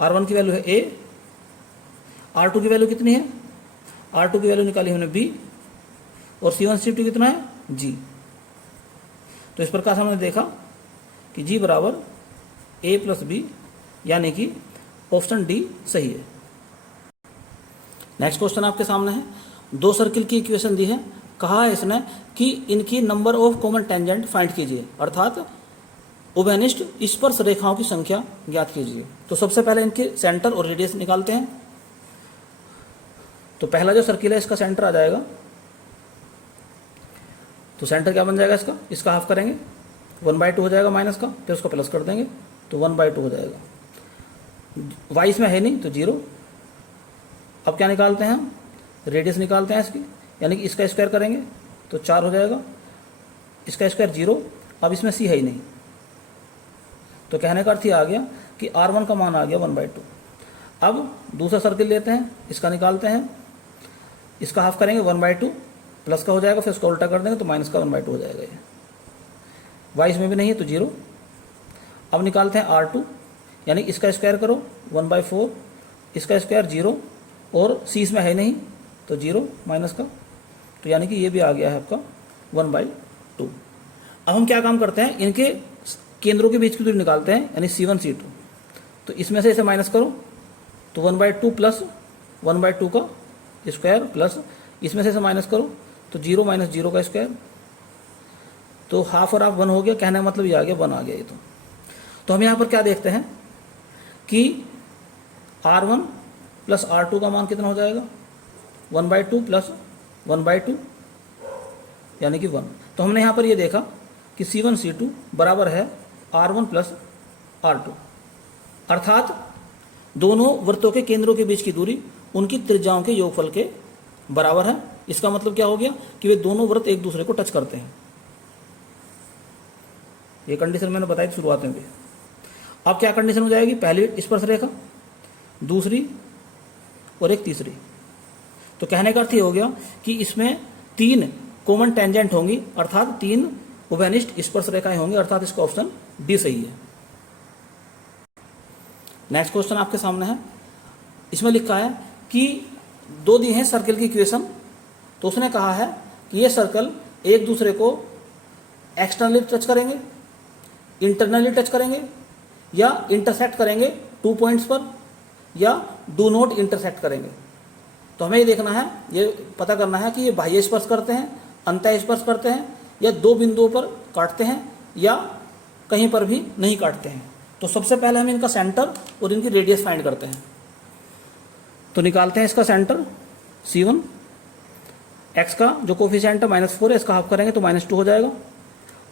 R1 की वैल्यू है a, R2 की वैल्यू कितनी है R2 की वैल्यू निकाली हमने B, और C1 C2 कितना है G। तो इस प्रकार से हमने देखा कि G बराबर A प्लस B, यानी कि ऑप्शन डी सही है। नेक्स्ट क्वेश्चन आपके सामने है, दो सर्किल की इक्वेशन दी है, कहा है इसने कि इनकी number of common tangent find कीजिए, अर्थात उभयनिष्ठ स्पर्श रेखाओं की संख्या ज्ञात कीजिए। तो सबसे पहले इनके सेंटर और रेडियस निकालते हैं। तो पहला जो सर्किल है इसका सेंटर आ जाएगा, तो सेंटर क्या बन जाएगा इसका, इसका हाफ करेंगे 1/2 हो जाएगा माइनस का, फिर उसको प्लस कर देंगे तो 1/2 हो जाएगा। y इसमें है नहीं तो 0। अब क्या निकालते हैं हम, रेडियस निकालते हैं इसकी, यानी कि इसका स्क्वायर करेंगे तो 4 हो जाएगा, इसका स्क्वायर 0। अब इसमें c है ही नहीं, तो कहने का अर्थ ये आ गया कि r1 का मान आ गया 1/2। अब दूसरा सर्किल लेते हैं, इसका निकालते हैं, इसका हाफ करेंगे 1/2, प्लस का हो जाएगा, फिर उसका उल्टा कर देंगे तो माइनस का 1/2 हो जाएगा। ये y इसमें भी नहीं है तो 0। अब निकालते हैं r2, यानी इसका स्क्वायर करो 1/4, इसका स्क्वायर 0, और c इसमें है नहीं तो 0 माइनस का, तो यानी कि ये भी आ गया है आपका 1/2। अब हम क्या काम करते हैं, इनके केंद्रों के बीच की दूरी निकालते हैं, यानी C1 C2। तो इसमें से इसे माइनस करो तो 1/2 प्लस 1/2 का स्क्वायर, प्लस इसमें से इसे माइनस करो तो 0 माइनस 0 का स्क्वायर, तो हाफ और हाफ 1 हो गया, कहने का मतलब ये आ गया 1 आ गया ये। तो हम यहाँ पर क्या देखते हैं कि R1 प्लस R2 का मान कितना हो जाएगा, 1/2 प्लस 1/2 यानी कि 1। तो हमने यहाँ पर ये देखा कि C1 C2 बराबर है R1 प्लस R2, अर्थात दोनों वृत्तों के केंद्रों के बीच की दूरी उनकी त्रिज्याओं के योगफल के बराबर है। इसका मतलब क्या हो गया कि वे दोनों वृत्त एक दूसरे को टच करते हैं। ये कंडीशन मैंने बताई शुरुआत में भी। अब क्या कंडीशन हो जाएगी, पहली स्पर्श रेखा, दूसरी और एक तीसरी। तो कहने का अर्थ ये हो गया कि इसमें 3 कॉमन टेंजेंट होंगी, अर्थात 3 उभयनिष्ठ स्पर्श रेखाएं होंगी, अर्थात इसका ऑप्शन डी सही है। नेक्स्ट क्वेश्चन आपके सामने है, इसमें लिखा है कि दो दी हैं सर्किल की इक्वेशन। तो उसने कहा है कि ये सर्कल एक दूसरे को एक्सटर्नली टच करेंगे, इंटरनली टच करेंगे, या इंटरसेक्ट करेंगे 2 पॉइंट्स पर, या डू नॉट इंटरसेक्ट करेंगे। तो हमें ये देखना है, ये पता करना है कि ये बाह्य स्पर्श करते हैं, अंतः स्पर्श करते हैं, या 2 बिंदुओं पर काटते हैं, या कहीं पर भी नहीं काटते हैं। तो सबसे पहले हम इनका सेंटर और इनकी रेडियस फाइंड करते हैं। तो निकालते हैं इसका सेंटर C1, x का जो कोफिशिएंट है -4 है, इसका हाफ करेंगे तो -2 हो जाएगा,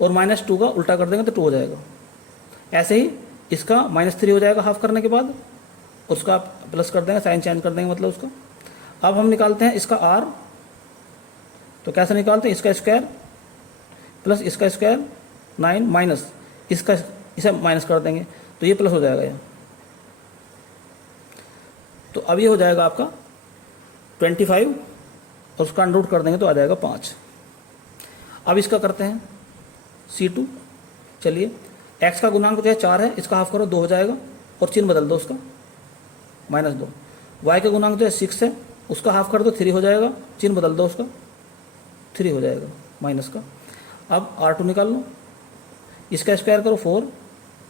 और -2 का उल्टा कर देंगे तो 2 हो जाएगा। ऐसे ही इसका -3 हो जाएगा हाफ करने के बाद, उसका प्लस कर देंगे, साइन चेंज कर देंगे मतलब उसका। अब हम निकालते हैं इसका r। तो कैसे निकालते हैं, इसका स्क्वायर प्लस इसका स्क्वायर 9 माइनस इसका, इसे माइनस कर देंगे तो ये प्लस हो जाएगा ये। तो अब ये हो जाएगा आपका 25, और उसका अंडर रूट कर देंगे तो आ जाएगा 5। अब इसका करते हैं C2। चलिए, x का गुणांक जो है 4 है, इसका हाफ करो 2 हो जाएगा, और चिन्ह बदल दो उसका -2। y का गुणांक जो है 6 है, उसका हाफ कर दो 3 हो जाएगा, चिन्ह बदल दो उसका 3 हो जाएगा माइनस का। अब R2 निकाल लो, इसका स्क्वायर करो 4,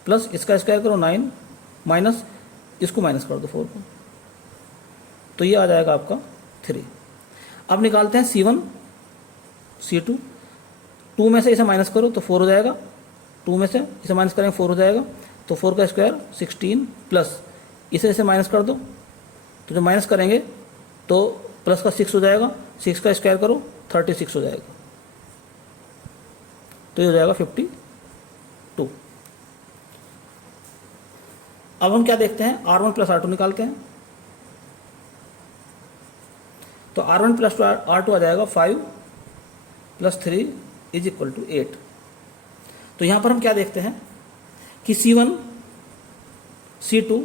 प्लस इसका स्क्वायर करो 9, माइनस इसको माइनस कर दो 4 को, तो ये आ जाएगा आपका 3। अब निकालते हैं C1 C2। 2 में से इसे माइनस करो तो 4 हो जाएगा, 2 में से इसे माइनस करेंगे 4 हो जाएगा, तो 4 का स्क्वायर 16, प्लस इसे माइनस कर दो, तो जब माइनस करेंगे तो प्लस का 6 हो जाएगा, 6 का स्क्वायर करो 36 हो जाएगा, तो ये हो जाएगा 52। अब हम क्या देखते हैं, R1 प्लस R2 निकालते हैं। तो R1 प्लस R2 आ जाएगा 5 + 3 = 8। तो यहाँ पर हम क्या देखते हैं कि C1 C2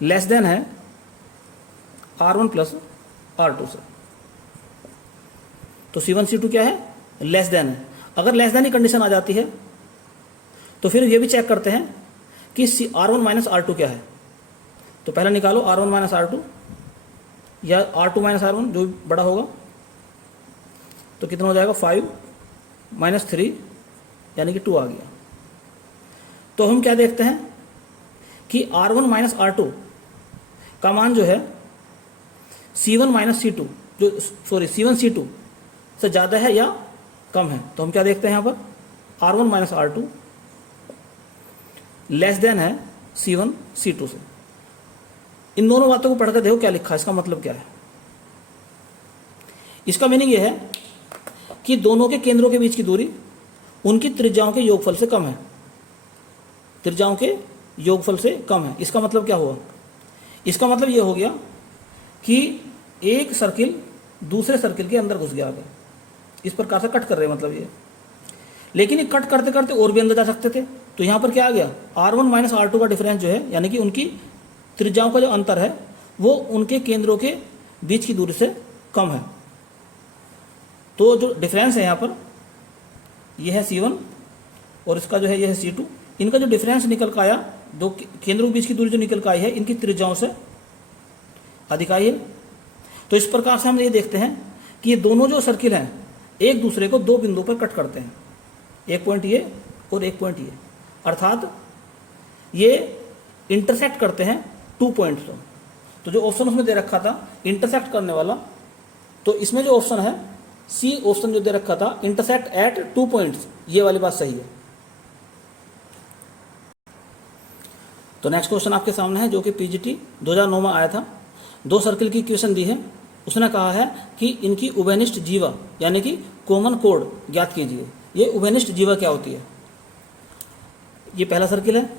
लेस देन है R1 प्लस R2 से। तो C1 C2 क्या है, लेस देन है। अगर लेस देन की कंडीशन आ जाती है तो फिर ये भी चेक करते हैं कि R1 माइनस R2 क्या है। तो पहले निकालो R1 माइनस R2, या R2 माइनस R1 जो भी बड़ा होगा, तो कितना हो जाएगा 5 माइनस 3 यानी कि 2 आ गया। तो हम क्या देखते हैं कि R1 माइनस R2 का मान जो है C1 माइनस C2 जो C1 C2 से ज़्यादा है या कम है। तो हम क्या देखते हैं यहाँ पर R1 minus R2 less than है C1 C2 से। इन दोनों बातों को पढ़कर देखो क्या लिखा है, इसका मतलब क्या है। इसका मीनिंग यह है कि दोनों के केंद्रों के बीच की दूरी उनकी त्रिज्याओं के योगफल से कम है, त्रिज्याओं के योगफल से कम है। इसका मतलब क्या हुआ, इसका मतलब यह हो गया कि एक सर्किल दूसरे सर्किल के अंदर घुस गया आगे, इस प्रकार से कट कर रहे हैं मतलब ये। लेकिन ये कट करते करते और भी अंदर जा सकते थे। तो यहाँ पर क्या आ गया, R1 माइनस R2 का डिफरेंस जो है यानी कि उनकी त्रिज्याओं का जो अंतर है वो उनके केंद्रों के बीच की दूरी से कम है। तो जो डिफरेंस है यहाँ पर ये है C1 और इसका जो है ये है C2। इनका जो डिफरेंस निकल कर आया, दो केंद्रों के बीच की दूरी जो निकल कर आई है इनकी त्रिज्याओं से अधिक आई है। तो इस प्रकार से हम ये देखते हैं कि ये दोनों जो सर्किल हैं एक दूसरे को दो बिंदुओं पर कट करते हैं, एक पॉइंट ये और एक पॉइंट ये, अर्थात ये इंटरसेक्ट करते हैं 2 पॉइंट्स को। तो जो ऑप्शन उसमें दे रखा था इंटरसेक्ट करने वाला, तो इसमें जो ऑप्शन है सी ऑप्शन जो दे रखा था इंटरसेक्ट एट 2 पॉइंट्स, ये वाली बात सही है। तो नेक्स्ट क्वेश्चन आपके सामने है जो कि पीजीटी 2009 में आया था। दो सर्किल की इक्वेशन दी है, उसने कहा है कि इनकी उभयनिष्ठ जीवा यानी कि कॉमन कोड ज्ञात कीजिए। ये उभयनिष्ठ जीवा क्या होती है, ये पहला सर्किल है,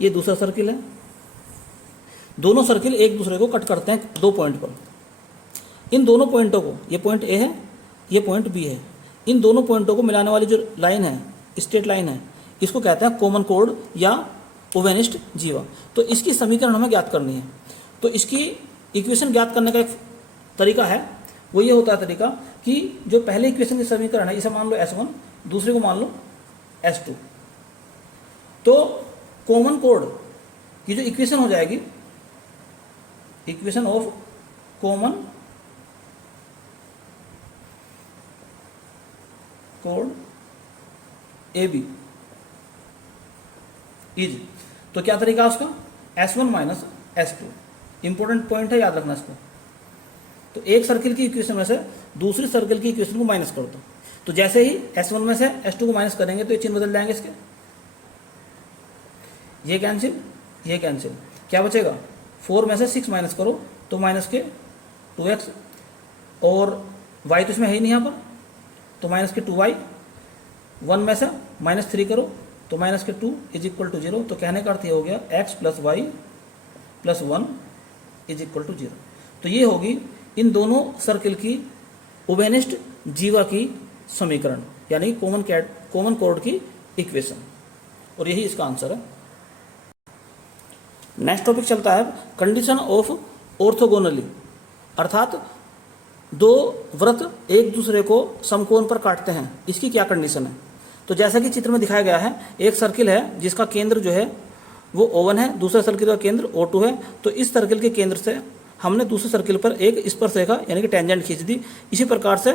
ये दूसरा सर्किल है। दोनों सर्किल एक दूसरे को कट करते हैं 2 पॉइंट पर। इन दोनों पॉइंटों को, ये पॉइंट ए है, ये पॉइंट बी है, इन दोनों पॉइंटों को मिलाने वाली जो लाइन है, स्ट्रेट लाइन है, इसको कहते हैं कॉमन कोड या उभयनिष्ठ जीवा। तो इसकी समीकरण हमें ज्ञात करनी है। तो इसकी इक्वेशन ज्ञात करने का एक तरीका है, वो ये होता है तरीका कि जो पहले इक्वेशन की समीकरण है इसे मान लो S1, दूसरे को मान लो S2। तो कॉमन कोड की जो इक्वेशन हो जाएगी, equation of common code AB is, तो क्या तरीका है उसका, S1 minus S2। Important point है, याद रखना इसको। तो एक सर्किल की इक्वेशन में से दूसरी सर्किल की इक्वेशन को माइनस कर दो। तो जैसे ही S1 में से S2 को माइनस करेंगे तो ये चिन्ह बदल जाएंगे इसके, ये कैंसिल, ये कैंसिल, क्या बचेगा 4 में से 6 माइनस करो तो माइनस के 2x, और y तो इसमें है ही नहीं यहाँ पर, तो माइनस के 2y। 1 में से माइनस 3 करो तो माइनस के 2 इज इक्वल टू 0। तो कहने का अर्थ ये हो गया x plus y plus 1 is equal to 0। तो ये होगी इन दोनों सर्किल की उभयनिष्ठ जीवा की समीकरण यानी कॉमन कोड की इक्वेशन, और यही इसका आंसर है। नेक्स्ट टॉपिक चलता है कंडीशन ऑफ ऑर्थोगोनली, अर्थात दो वृत्त एक दूसरे को समकोण पर काटते हैं, इसकी क्या कंडीशन है। तो जैसा कि चित्र में दिखाया गया है, एक सर्किल है जिसका केंद्र जो है वो O1 है, दूसरे सर्किल का केंद्र O2 है। तो इस सर्किल के केंद्र से हमने दूसरे सर्किल पर एक स्पर्शरेखा यानी कि टेंजेंट खींच दी। इसी प्रकार से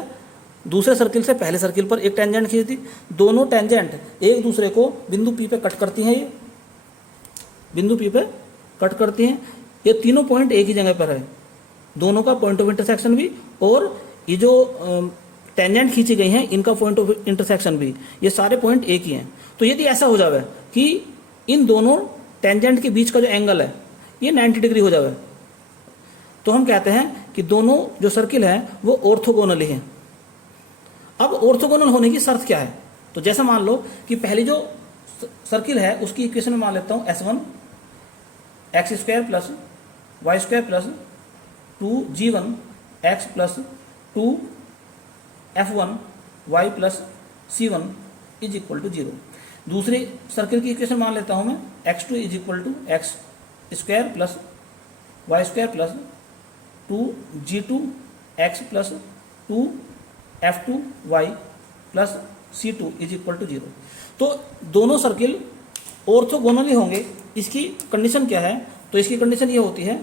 दूसरे सर्किल से पहले सर्किल पर एक टेंजेंट खींच दी। दोनों टेंजेंट एक दूसरे को बिंदु P पे कट करती हैं, ये बिंदु P पे कट करती हैं। ये तीनों पॉइंट एक ही जगह पर है, दोनों का पॉइंट ऑफ इंटरसेक्शन भी, और ये जो टेंजेंट खींची गई हैं इनका पॉइंट ऑफ इंटरसेक्शन भी, ये सारे पॉइंट एक ही हैं। तो यदि ऐसा हो जावे कि इन दोनों टेंजेंट के बीच का जो एंगल है ये 90 डिग्री हो जावे, तो हम कहते हैं कि दोनों जो सर्किल हैं वो ऑर्थोगोनली हैं। अब ऑर्थोगोनल होने की शर्त क्या है, तो जैसे मान लो कि पहली जो सर्किल है उसकी इक्वेशन में मान लेता हूँ S1 x square plus y square plus 2g1 x plus 2f1 y plus c1 is equal to 0। दूसरी सर्किल की इक्वेशन मान लेता हूँ मैं x2 is equal to x square plus y square plus 2g2 x plus 2f2 y plus c2 is equal to 0। तो दोनों सर्किल ऑर्थोगोनली होंगे, इसकी कंडीशन क्या है, तो इसकी कंडीशन ये होती है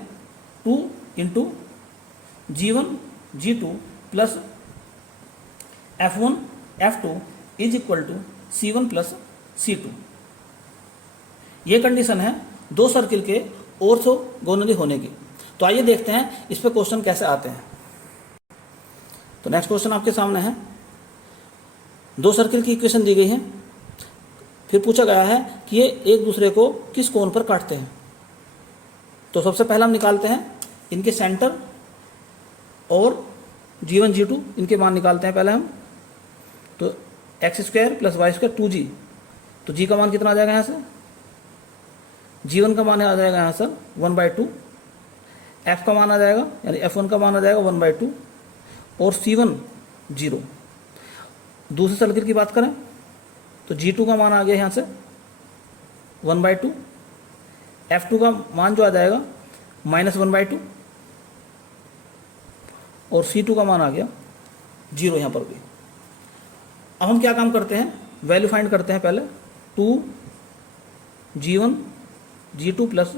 2 into G1 G2 plus F1 F2 is equal to C1 plus C2। ये कंडीशन है दो सर्किल के ऑर्थोगोनली होने की। तो आइए देखते हैं इस पर क्वेश्चन कैसे आते हैं। तो नेक्स्ट क्वेश्चन आपके सामने है, दो सर्किल की इक्वेशन दी गई है, फिर पूछा गया है कि ये एक दूसरे को किस कोण पर काटते हैं। तो सबसे पहले हम निकालते हैं इनके सेंटर और G1 G2 इनके मान निकालते हैं पहले हम। तो x square plus y square 2G, तो G का मान कितना आ जाएगा यहाँ से, G1 का मान आ जाएगा यहाँ सर 1/2, F का मान आ जाएगा यानी F1 का मान आ जाएगा 1/2 और C1 0। दूसरे सर्किल की बात करें तो G2 का मान आ गया यहाँ से 1/2, F2 का मान जो आ जाएगा -1/2 और C2 का मान आ गया 0 यहाँ पर भी। अब हम क्या काम करते हैं, वैल्यू फाइंड करते हैं पहले। 2G1 G2 plus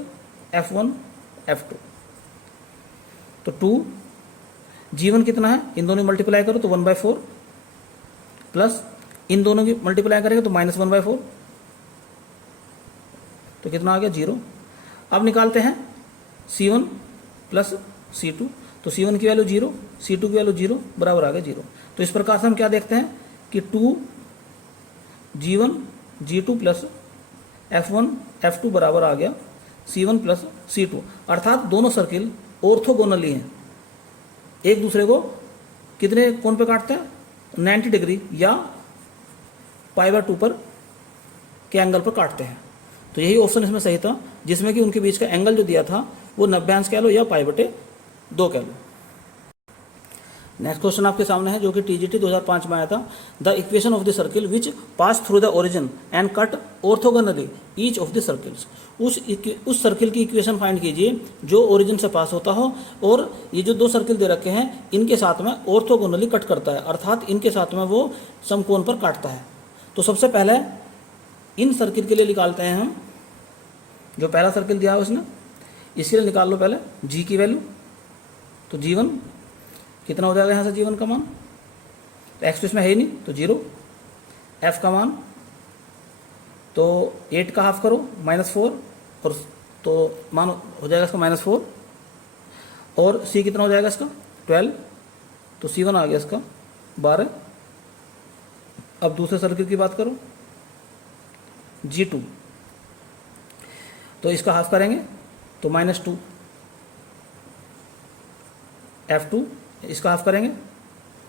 F1 F2। तो 2G1 कितना है, इन दोनों मल्टीप्लाई करो तो 1/4 प्लस इन दोनों की मल्टीप्लाई करेंगे तो -1/4, तो कितना आ गया 0। अब निकालते हैं C1 प्लस C2, तो C1 की वैल्यू 0, C2 की वैल्यू 0, बराबर आ गया 0। तो इस प्रकार से हम क्या देखते हैं कि 2G1 G2 plus F1 F2 बराबर आ गया C1 प्लस C2, अर्थात दोनों सर्किल ऑर्थोगोनली हैं, एक दूसरे को कितने कोण पे काटते हैं, 90 डिग्री या π/2 पर के एंगल पर काटते हैं। तो यही ऑप्शन इसमें सही था, जिसमें कि उनके बीच का एंगल जो दिया था वो 90 कह लो या π/2 कह लो। नेक्स्ट क्वेश्चन आपके सामने है जो कि TGT 2005 में आया था। The equation of the circle which pass through the origin and cut orthogonally each of the circles. उस सर्किल की इक्वेशन फाइंड कीजिए जो ओरिजिन से पास होता हो और ये जो दो सर्किल दे रखे हैं इनके साथ में ऑर्थोगोनली कट करता है, अर्थात इनके साथ में वो समकोण पर काटता है। तो सबसे पहले इन सर्किल के लिए निकालते हैं हम, जो पहला सर्किल दिया है उसने, इसके लिए निकाल लो पहले G की वैल्यू। तो G1 कितना हो जाएगा यहाँ से, G1 का मान, तो एक्स तो इसमें है ही नहीं तो 0। F का मान तो 8 का हाफ करो -4 और तो मान हो जाएगा इसका -4 और C कितना हो जाएगा इसका 12, तो C1 आ गया इसका 12। अब दूसरे सर्किल की बात करो G2, तो इसका हाफ करेंगे तो -2, F2 इसका हाफ करेंगे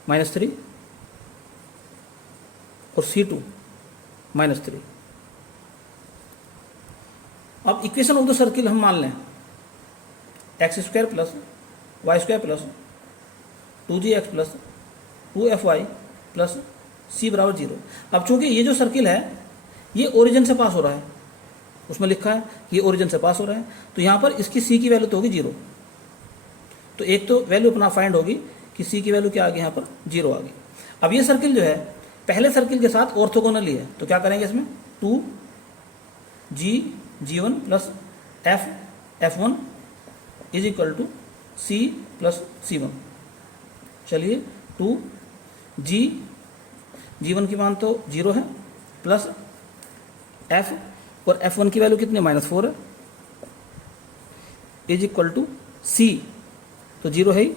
-3 और C2 -3। अब इक्वेशन ऑफ द सर्किल हम मान लें x² plus y² plus 2gx plus 2fy plus c बराबर 0। अब चूंकि ये जो सर्किल है ये ओरिजिन से पास हो रहा है, उसमें लिखा है ये ओरिजिन से पास हो रहा है, तो यहाँ पर इसकी c की वैल्यू तो होगी 0। तो एक तो वैल्यू अपना फाइंड होगी कि c की वैल्यू क्या आ गई, यहाँ पर 0 आ गई। अब ये सर्किल जो है पहले सर्किल के साथ ऑर्थोगोनली है, तो क्या करेंगे इसमें 2G1 plus F1 is equal to C plus C1। चलिए 2G1 की मान तो 0 है प्लस F और F1 की वैल्यू कितनी -4 है इज इक्वल टू C, तो 0 है ही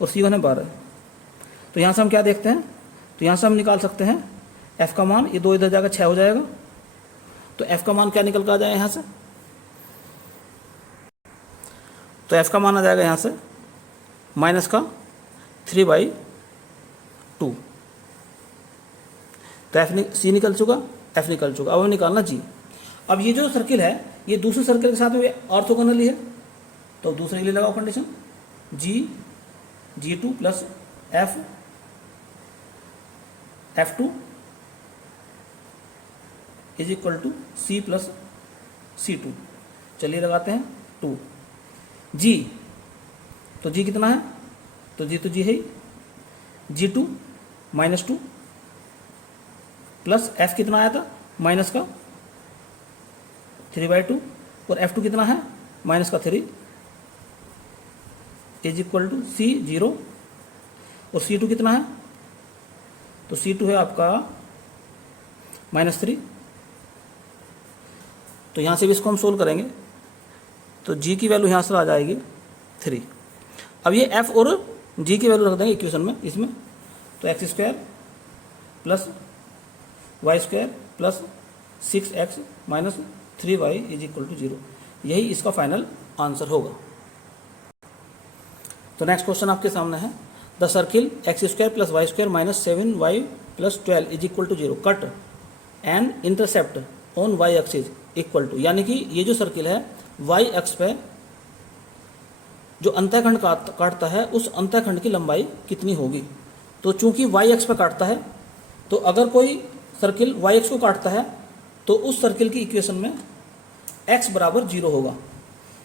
और C1 है 12। तो यहाँ से हम क्या देखते हैं, तो यहाँ से हम निकाल सकते हैं F का मान, ये 2 इधर जाएगा 6 हो जाएगा, तो F का मान क्या निकल कर आ जाएगा यहाँ से, तो F का मान आ जाएगा यहाँ से -3/2। तो C निकल चुका, F निकल चुका। अब हमें निकालना G। अब ये जो सर्किल है ये दूसरे सर्किल के साथ में ऑर्थोगोनली है, तो दूसरे के लिए लगाओ condition G2 plus F2 is equal to C plus C2। चलिए लगाते हैं 2G, तो G कितना है, तो G है G2 -2 प्लस F कितना आया था माइनस का 3/2 और F2 कितना है -3। इज इक्वल टू सी 0 और C2 कितना है, तो C2 है आपका -3। तो यहाँ से भी इसको हम सोल्व करेंगे तो G की वैल्यू यहाँ से आ जाएगी 3। अब ये F और G की वैल्यू रख देंगे इक्वेशन में इसमें, तो x square plus y square plus 6x minus 3y is equal to 0, यही इसका फाइनल आंसर होगा। तो नेक्स्ट क्वेश्चन आपके सामने है, the circle x square plus y square minus 7y plus 12 is equal to 0 cut and intercept on y axis equal to, यानी कि ये जो सर्किल है वाई एक्स पे जो अंतःखंड काटता है उस अंतःखंड की लंबाई कितनी होगी। तो चूंकि वाई एक्स पे काटता है तो अगर कोई सर्किल वाई एक्स को काटता है तो उस सर्किल की इक्वेशन में x बराबर 0 होगा।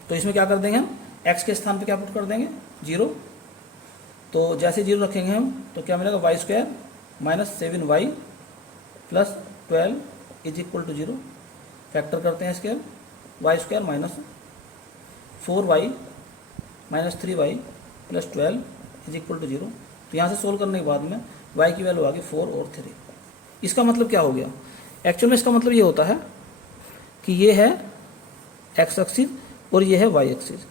तो इसमें क्या कर देंगे हम, x के स्थान पे क्या पुट कर देंगे 0, तो जैसे 0 रखेंगे हम तो क्या मिलेगा y square minus 7y plus 12 is equal to 0। Factor करते हैं इसके, y square minus 4y minus 3y plus 12 is equal to 0। तो यहाँ से सोल्व करने के बाद में y की वैल्यू आ गई 4 और 3। इसका मतलब क्या हो गया, एक्चुअल में इसका मतलब ये होता है कि ये है x एक्सिस और ये है y एक्सिस।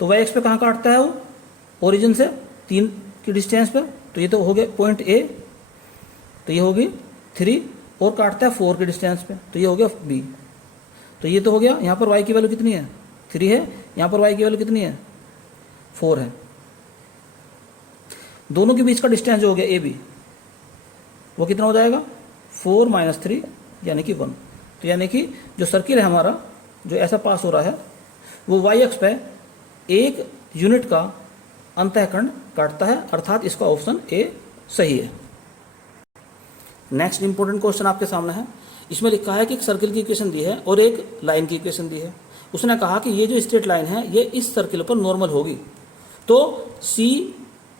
तो y एक्स पे कहाँ काटता है वो, ओरिजिन से 3 की डिस्टेंस पर, तो ये तो हो गया पॉइंट A, तो ये होगी 3 और काटता है 4 की डिस्टेंस पे, तो ये हो गया B। तो ये तो हो गया, यहाँ पर y की वैल्यू कितनी है 3 है, यहाँ पर y की वैल्यू कितनी है 4 है। दोनों के बीच का डिस्टेंस जो हो गया AB वो कितना हो जाएगा 4 माइनस 3 यानी कि 1। तो यानी कि जो सर्किल है हमारा जो ऐसा पास हो रहा है वो वाई एक्स पे 1 यूनिट का अंतःखंड काटता है, अर्थात इसका ऑप्शन ए सही है। नेक्स्ट इंपॉर्टेंट क्वेश्चन आपके सामने है, इसमें लिखा है कि एक सर्किल की इक्वेशन दी है और एक लाइन की इक्वेशन दी है। उसने कहा कि ये जो स्ट्रेट लाइन है ये इस सर्किल पर नॉर्मल होगी, तो सी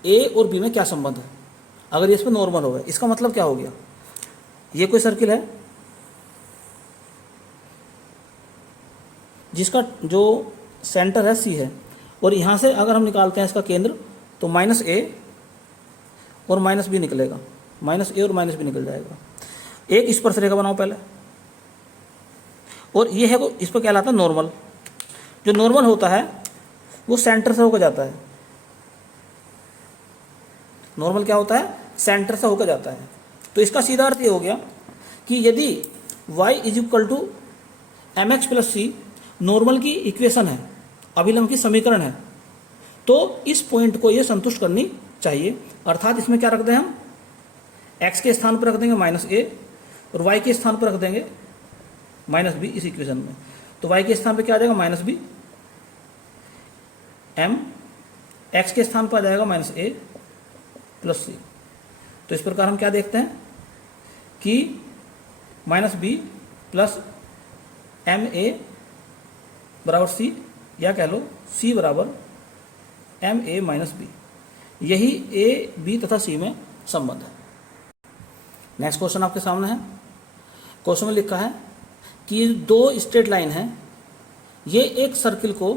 ए और बी में क्या संबंध है अगर ये इस पर नॉर्मल होगा। इसका मतलब क्या हो गया, ये कोई सर्किल है जिसका जो सेंटर है सी है और यहाँ से अगर हम निकालते हैं इसका केंद्र तो माइनस ए और माइनस बी निकलेगा, माइनस ए और माइनस बी निकल जाएगा। एक स्पर्श रेखा बनाओ पहले, और ये है इस पर कहलाता है नॉर्मल। जो नॉर्मल होता है वो सेंटर से होकर जाता है। नॉर्मल क्या होता है, सेंटर से होकर जाता है। तो इसका सीधा अर्थ ये हो गया कि यदि y is equal to m x plus c normal की इक्वेशन है, अभिलंब की समीकरण है, तो इस पॉइंट को ये संतुष्ट करनी चाहिए। अर्थात इसमें क्या रख दें हम, x के स्थान पर रख देंगे माइनस ए और y के स्थान पर रख देंगे माइनस बी इस इक्वेशन में। तो y के स्थान पर क्या आ जाएगा माइनस बी, m x के स्थान पर आ जाएगा माइनस ए प्लस सी। तो इस प्रकार हम क्या देखते हैं कि minus b plus m a बराबर सी, या कह लो सी बराबर एम ए माइनस बी, यही ए बी तथा सी में संबंध है। नेक्स्ट क्वेश्चन आपके सामने है। क्वेश्चन में लिखा है कि दो स्ट्रेट लाइन है, ये एक सर्किल को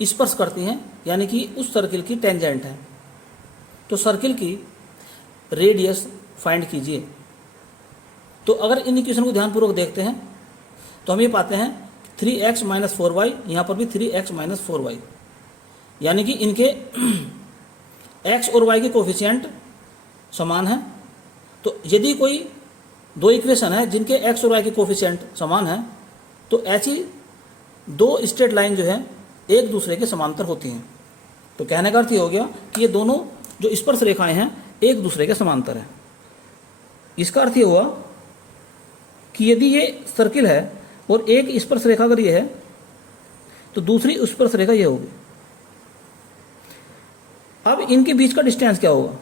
स्पर्श करती हैं, यानी कि उस सर्किल की टेंजेंट है। तो सर्किल की रेडियस फाइंड कीजिए। तो अगर इन इक्वेशन को ध्यानपूर्वक देखते हैं तो हम ये पाते हैं 3x माइनस 4y, यहाँ पर भी 3x माइनस 4y, यानी कि इनके x और y के कोफिशिएंट समान हैं। तो यदि कोई दो इक्वेशन है जिनके x और y के कोफिशिएंट समान हैं तो ऐसी दो स्ट्रेट लाइन जो है एक दूसरे के समांतर होती हैं। तो कहने का अर्थ ये हो गया कि ये दोनों जो स्पर्श रेखाएं हैं एक दूसरे के समांतर है। इसका अर्थ ये हुआ कि यदि ये सर्किल है और एक स्पर्श रेखा अगर ये है तो दूसरी स्पर्श रेखा ये होगी। अब इनके बीच का डिस्टेंस क्या होगा,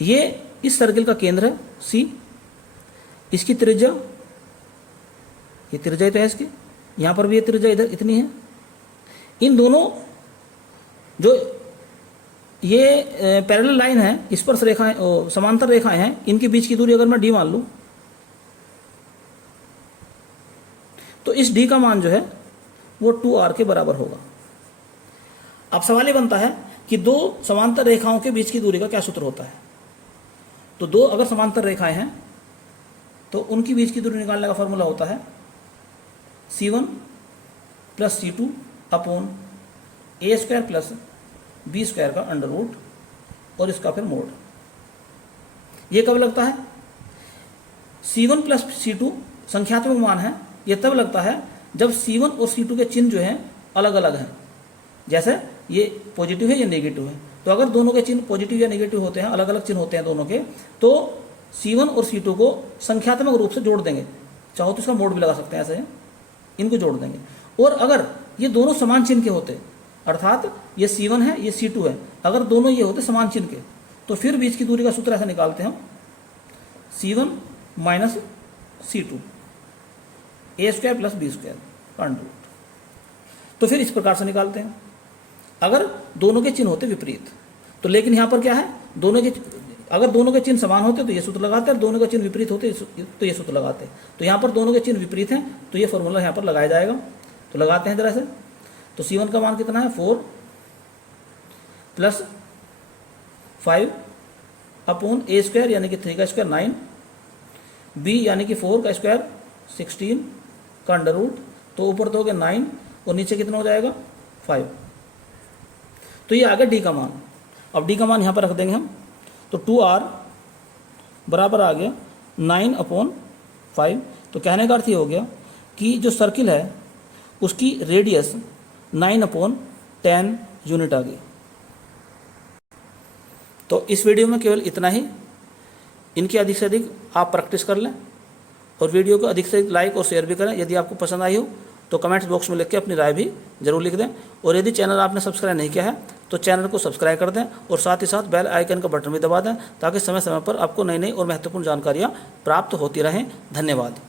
ये इस सर्किल का केंद्र है सी, इसकी त्रिज्या, ये त्रिज्या तो है इसकी, यहां पर भी ये त्रिज्या इधर इतनी है। इन दोनों जो ये पैरेलल लाइन है, स्पर्श रेखाएं समांतर रेखाएं हैं, इनके बीच की दूरी अगर मैं d मान लूं तो इस d का मान जो है वो 2r के बराबर होगा। अब सवाल ये बनता है कि दो समांतर रेखाओं के बीच की दूरी का क्या सूत्र होता है। तो दो अगर समांतर रेखाएं हैं तो उनकी बीच की दूरी निकालने का फॉर्मूला होता है c1 plus c2 upon a square plus b square का अंडर रूट और इसका फिर मोड। ये कब लगता है? c1 प्लस c2 संख्यात्मक मान है, ये तब लगता है जब c1 और c2 के चिन्ह जो हैं अलग अलग हैं। जैसे ये पॉजिटिव है, ये नेगेटिव है, तो अगर दोनों के चिन्ह पॉजिटिव या नेगेटिव होते हैं, अलग अलग चिन्ह होते हैं दोनों के, तो c1 और c2 को संख्यात्मक रूप से जोड़ देंगे। चाहो तो इसका मोड भी लगा सकते हैं, ऐसे इनको जोड़ देंगे। और अगर ये दोनों समान चिन्ह के होते, अर्थात ये c1 है, ये c2 है, अगर दोनों ये होते समान चिन्ह के, तो फिर बीच की दूरी का सूत्र ऐसा निकालते हैं c1 minus c2 a square plus b square का अंडर रूट। तो फिर इस प्रकार से निकालते हैं अगर दोनों के चिन्ह होते विपरीत। तो लेकिन यहाँ पर क्या है, अगर दोनों के चिन्ह समान होते तो ये सूत्र लगाते हैं, दोनों के चिन्ह विपरीत होते तो ये सूत्र लगाते हैं। तो यहाँ पर दोनों के चिन्ह विपरीत हैं तो ये फॉर्मूला यहाँ पर लगाया जाएगा। तो लगाते हैं जरा से। तो c1 का मान कितना है 4 प्लस 5 अपॉन a स्क्वायर यानी कि 3 का स्क्वायर 9, b यानी कि 4 का स्क्वायर 16 का अंडर रूट। तो ऊपर तो हो गया 9 और नीचे कितना हो जाएगा 5। तो ये आ गया d का मान। अब d का मान यहाँ पर रख देंगे हम। तो 2r बराबर आ गया 9 अपॉन 5। तो कहने का अर्थ ये हो गया कि जो सर्किल है उसकी रेडियस 9 अपॉन 10 यूनिट आ गई। तो इस वीडियो में केवल इतना ही। इनकी अधिक से अधिक आप प्रैक्टिस कर लें और वीडियो को अधिक से अधिक लाइक और शेयर भी करें। यदि आपको पसंद आई हो तो कमेंट्स बॉक्स में लिख के अपनी राय भी जरूर लिख दें। और यदि चैनल आपने सब्सक्राइब नहीं किया है तो चैनल को सब्सक्राइब कर दें और साथ ही साथ बेल आइकन का बटन भी दबा दें ताकि समय समय पर आपको नई नई और महत्वपूर्ण जानकारियाँ प्राप्त होती रहें। धन्यवाद।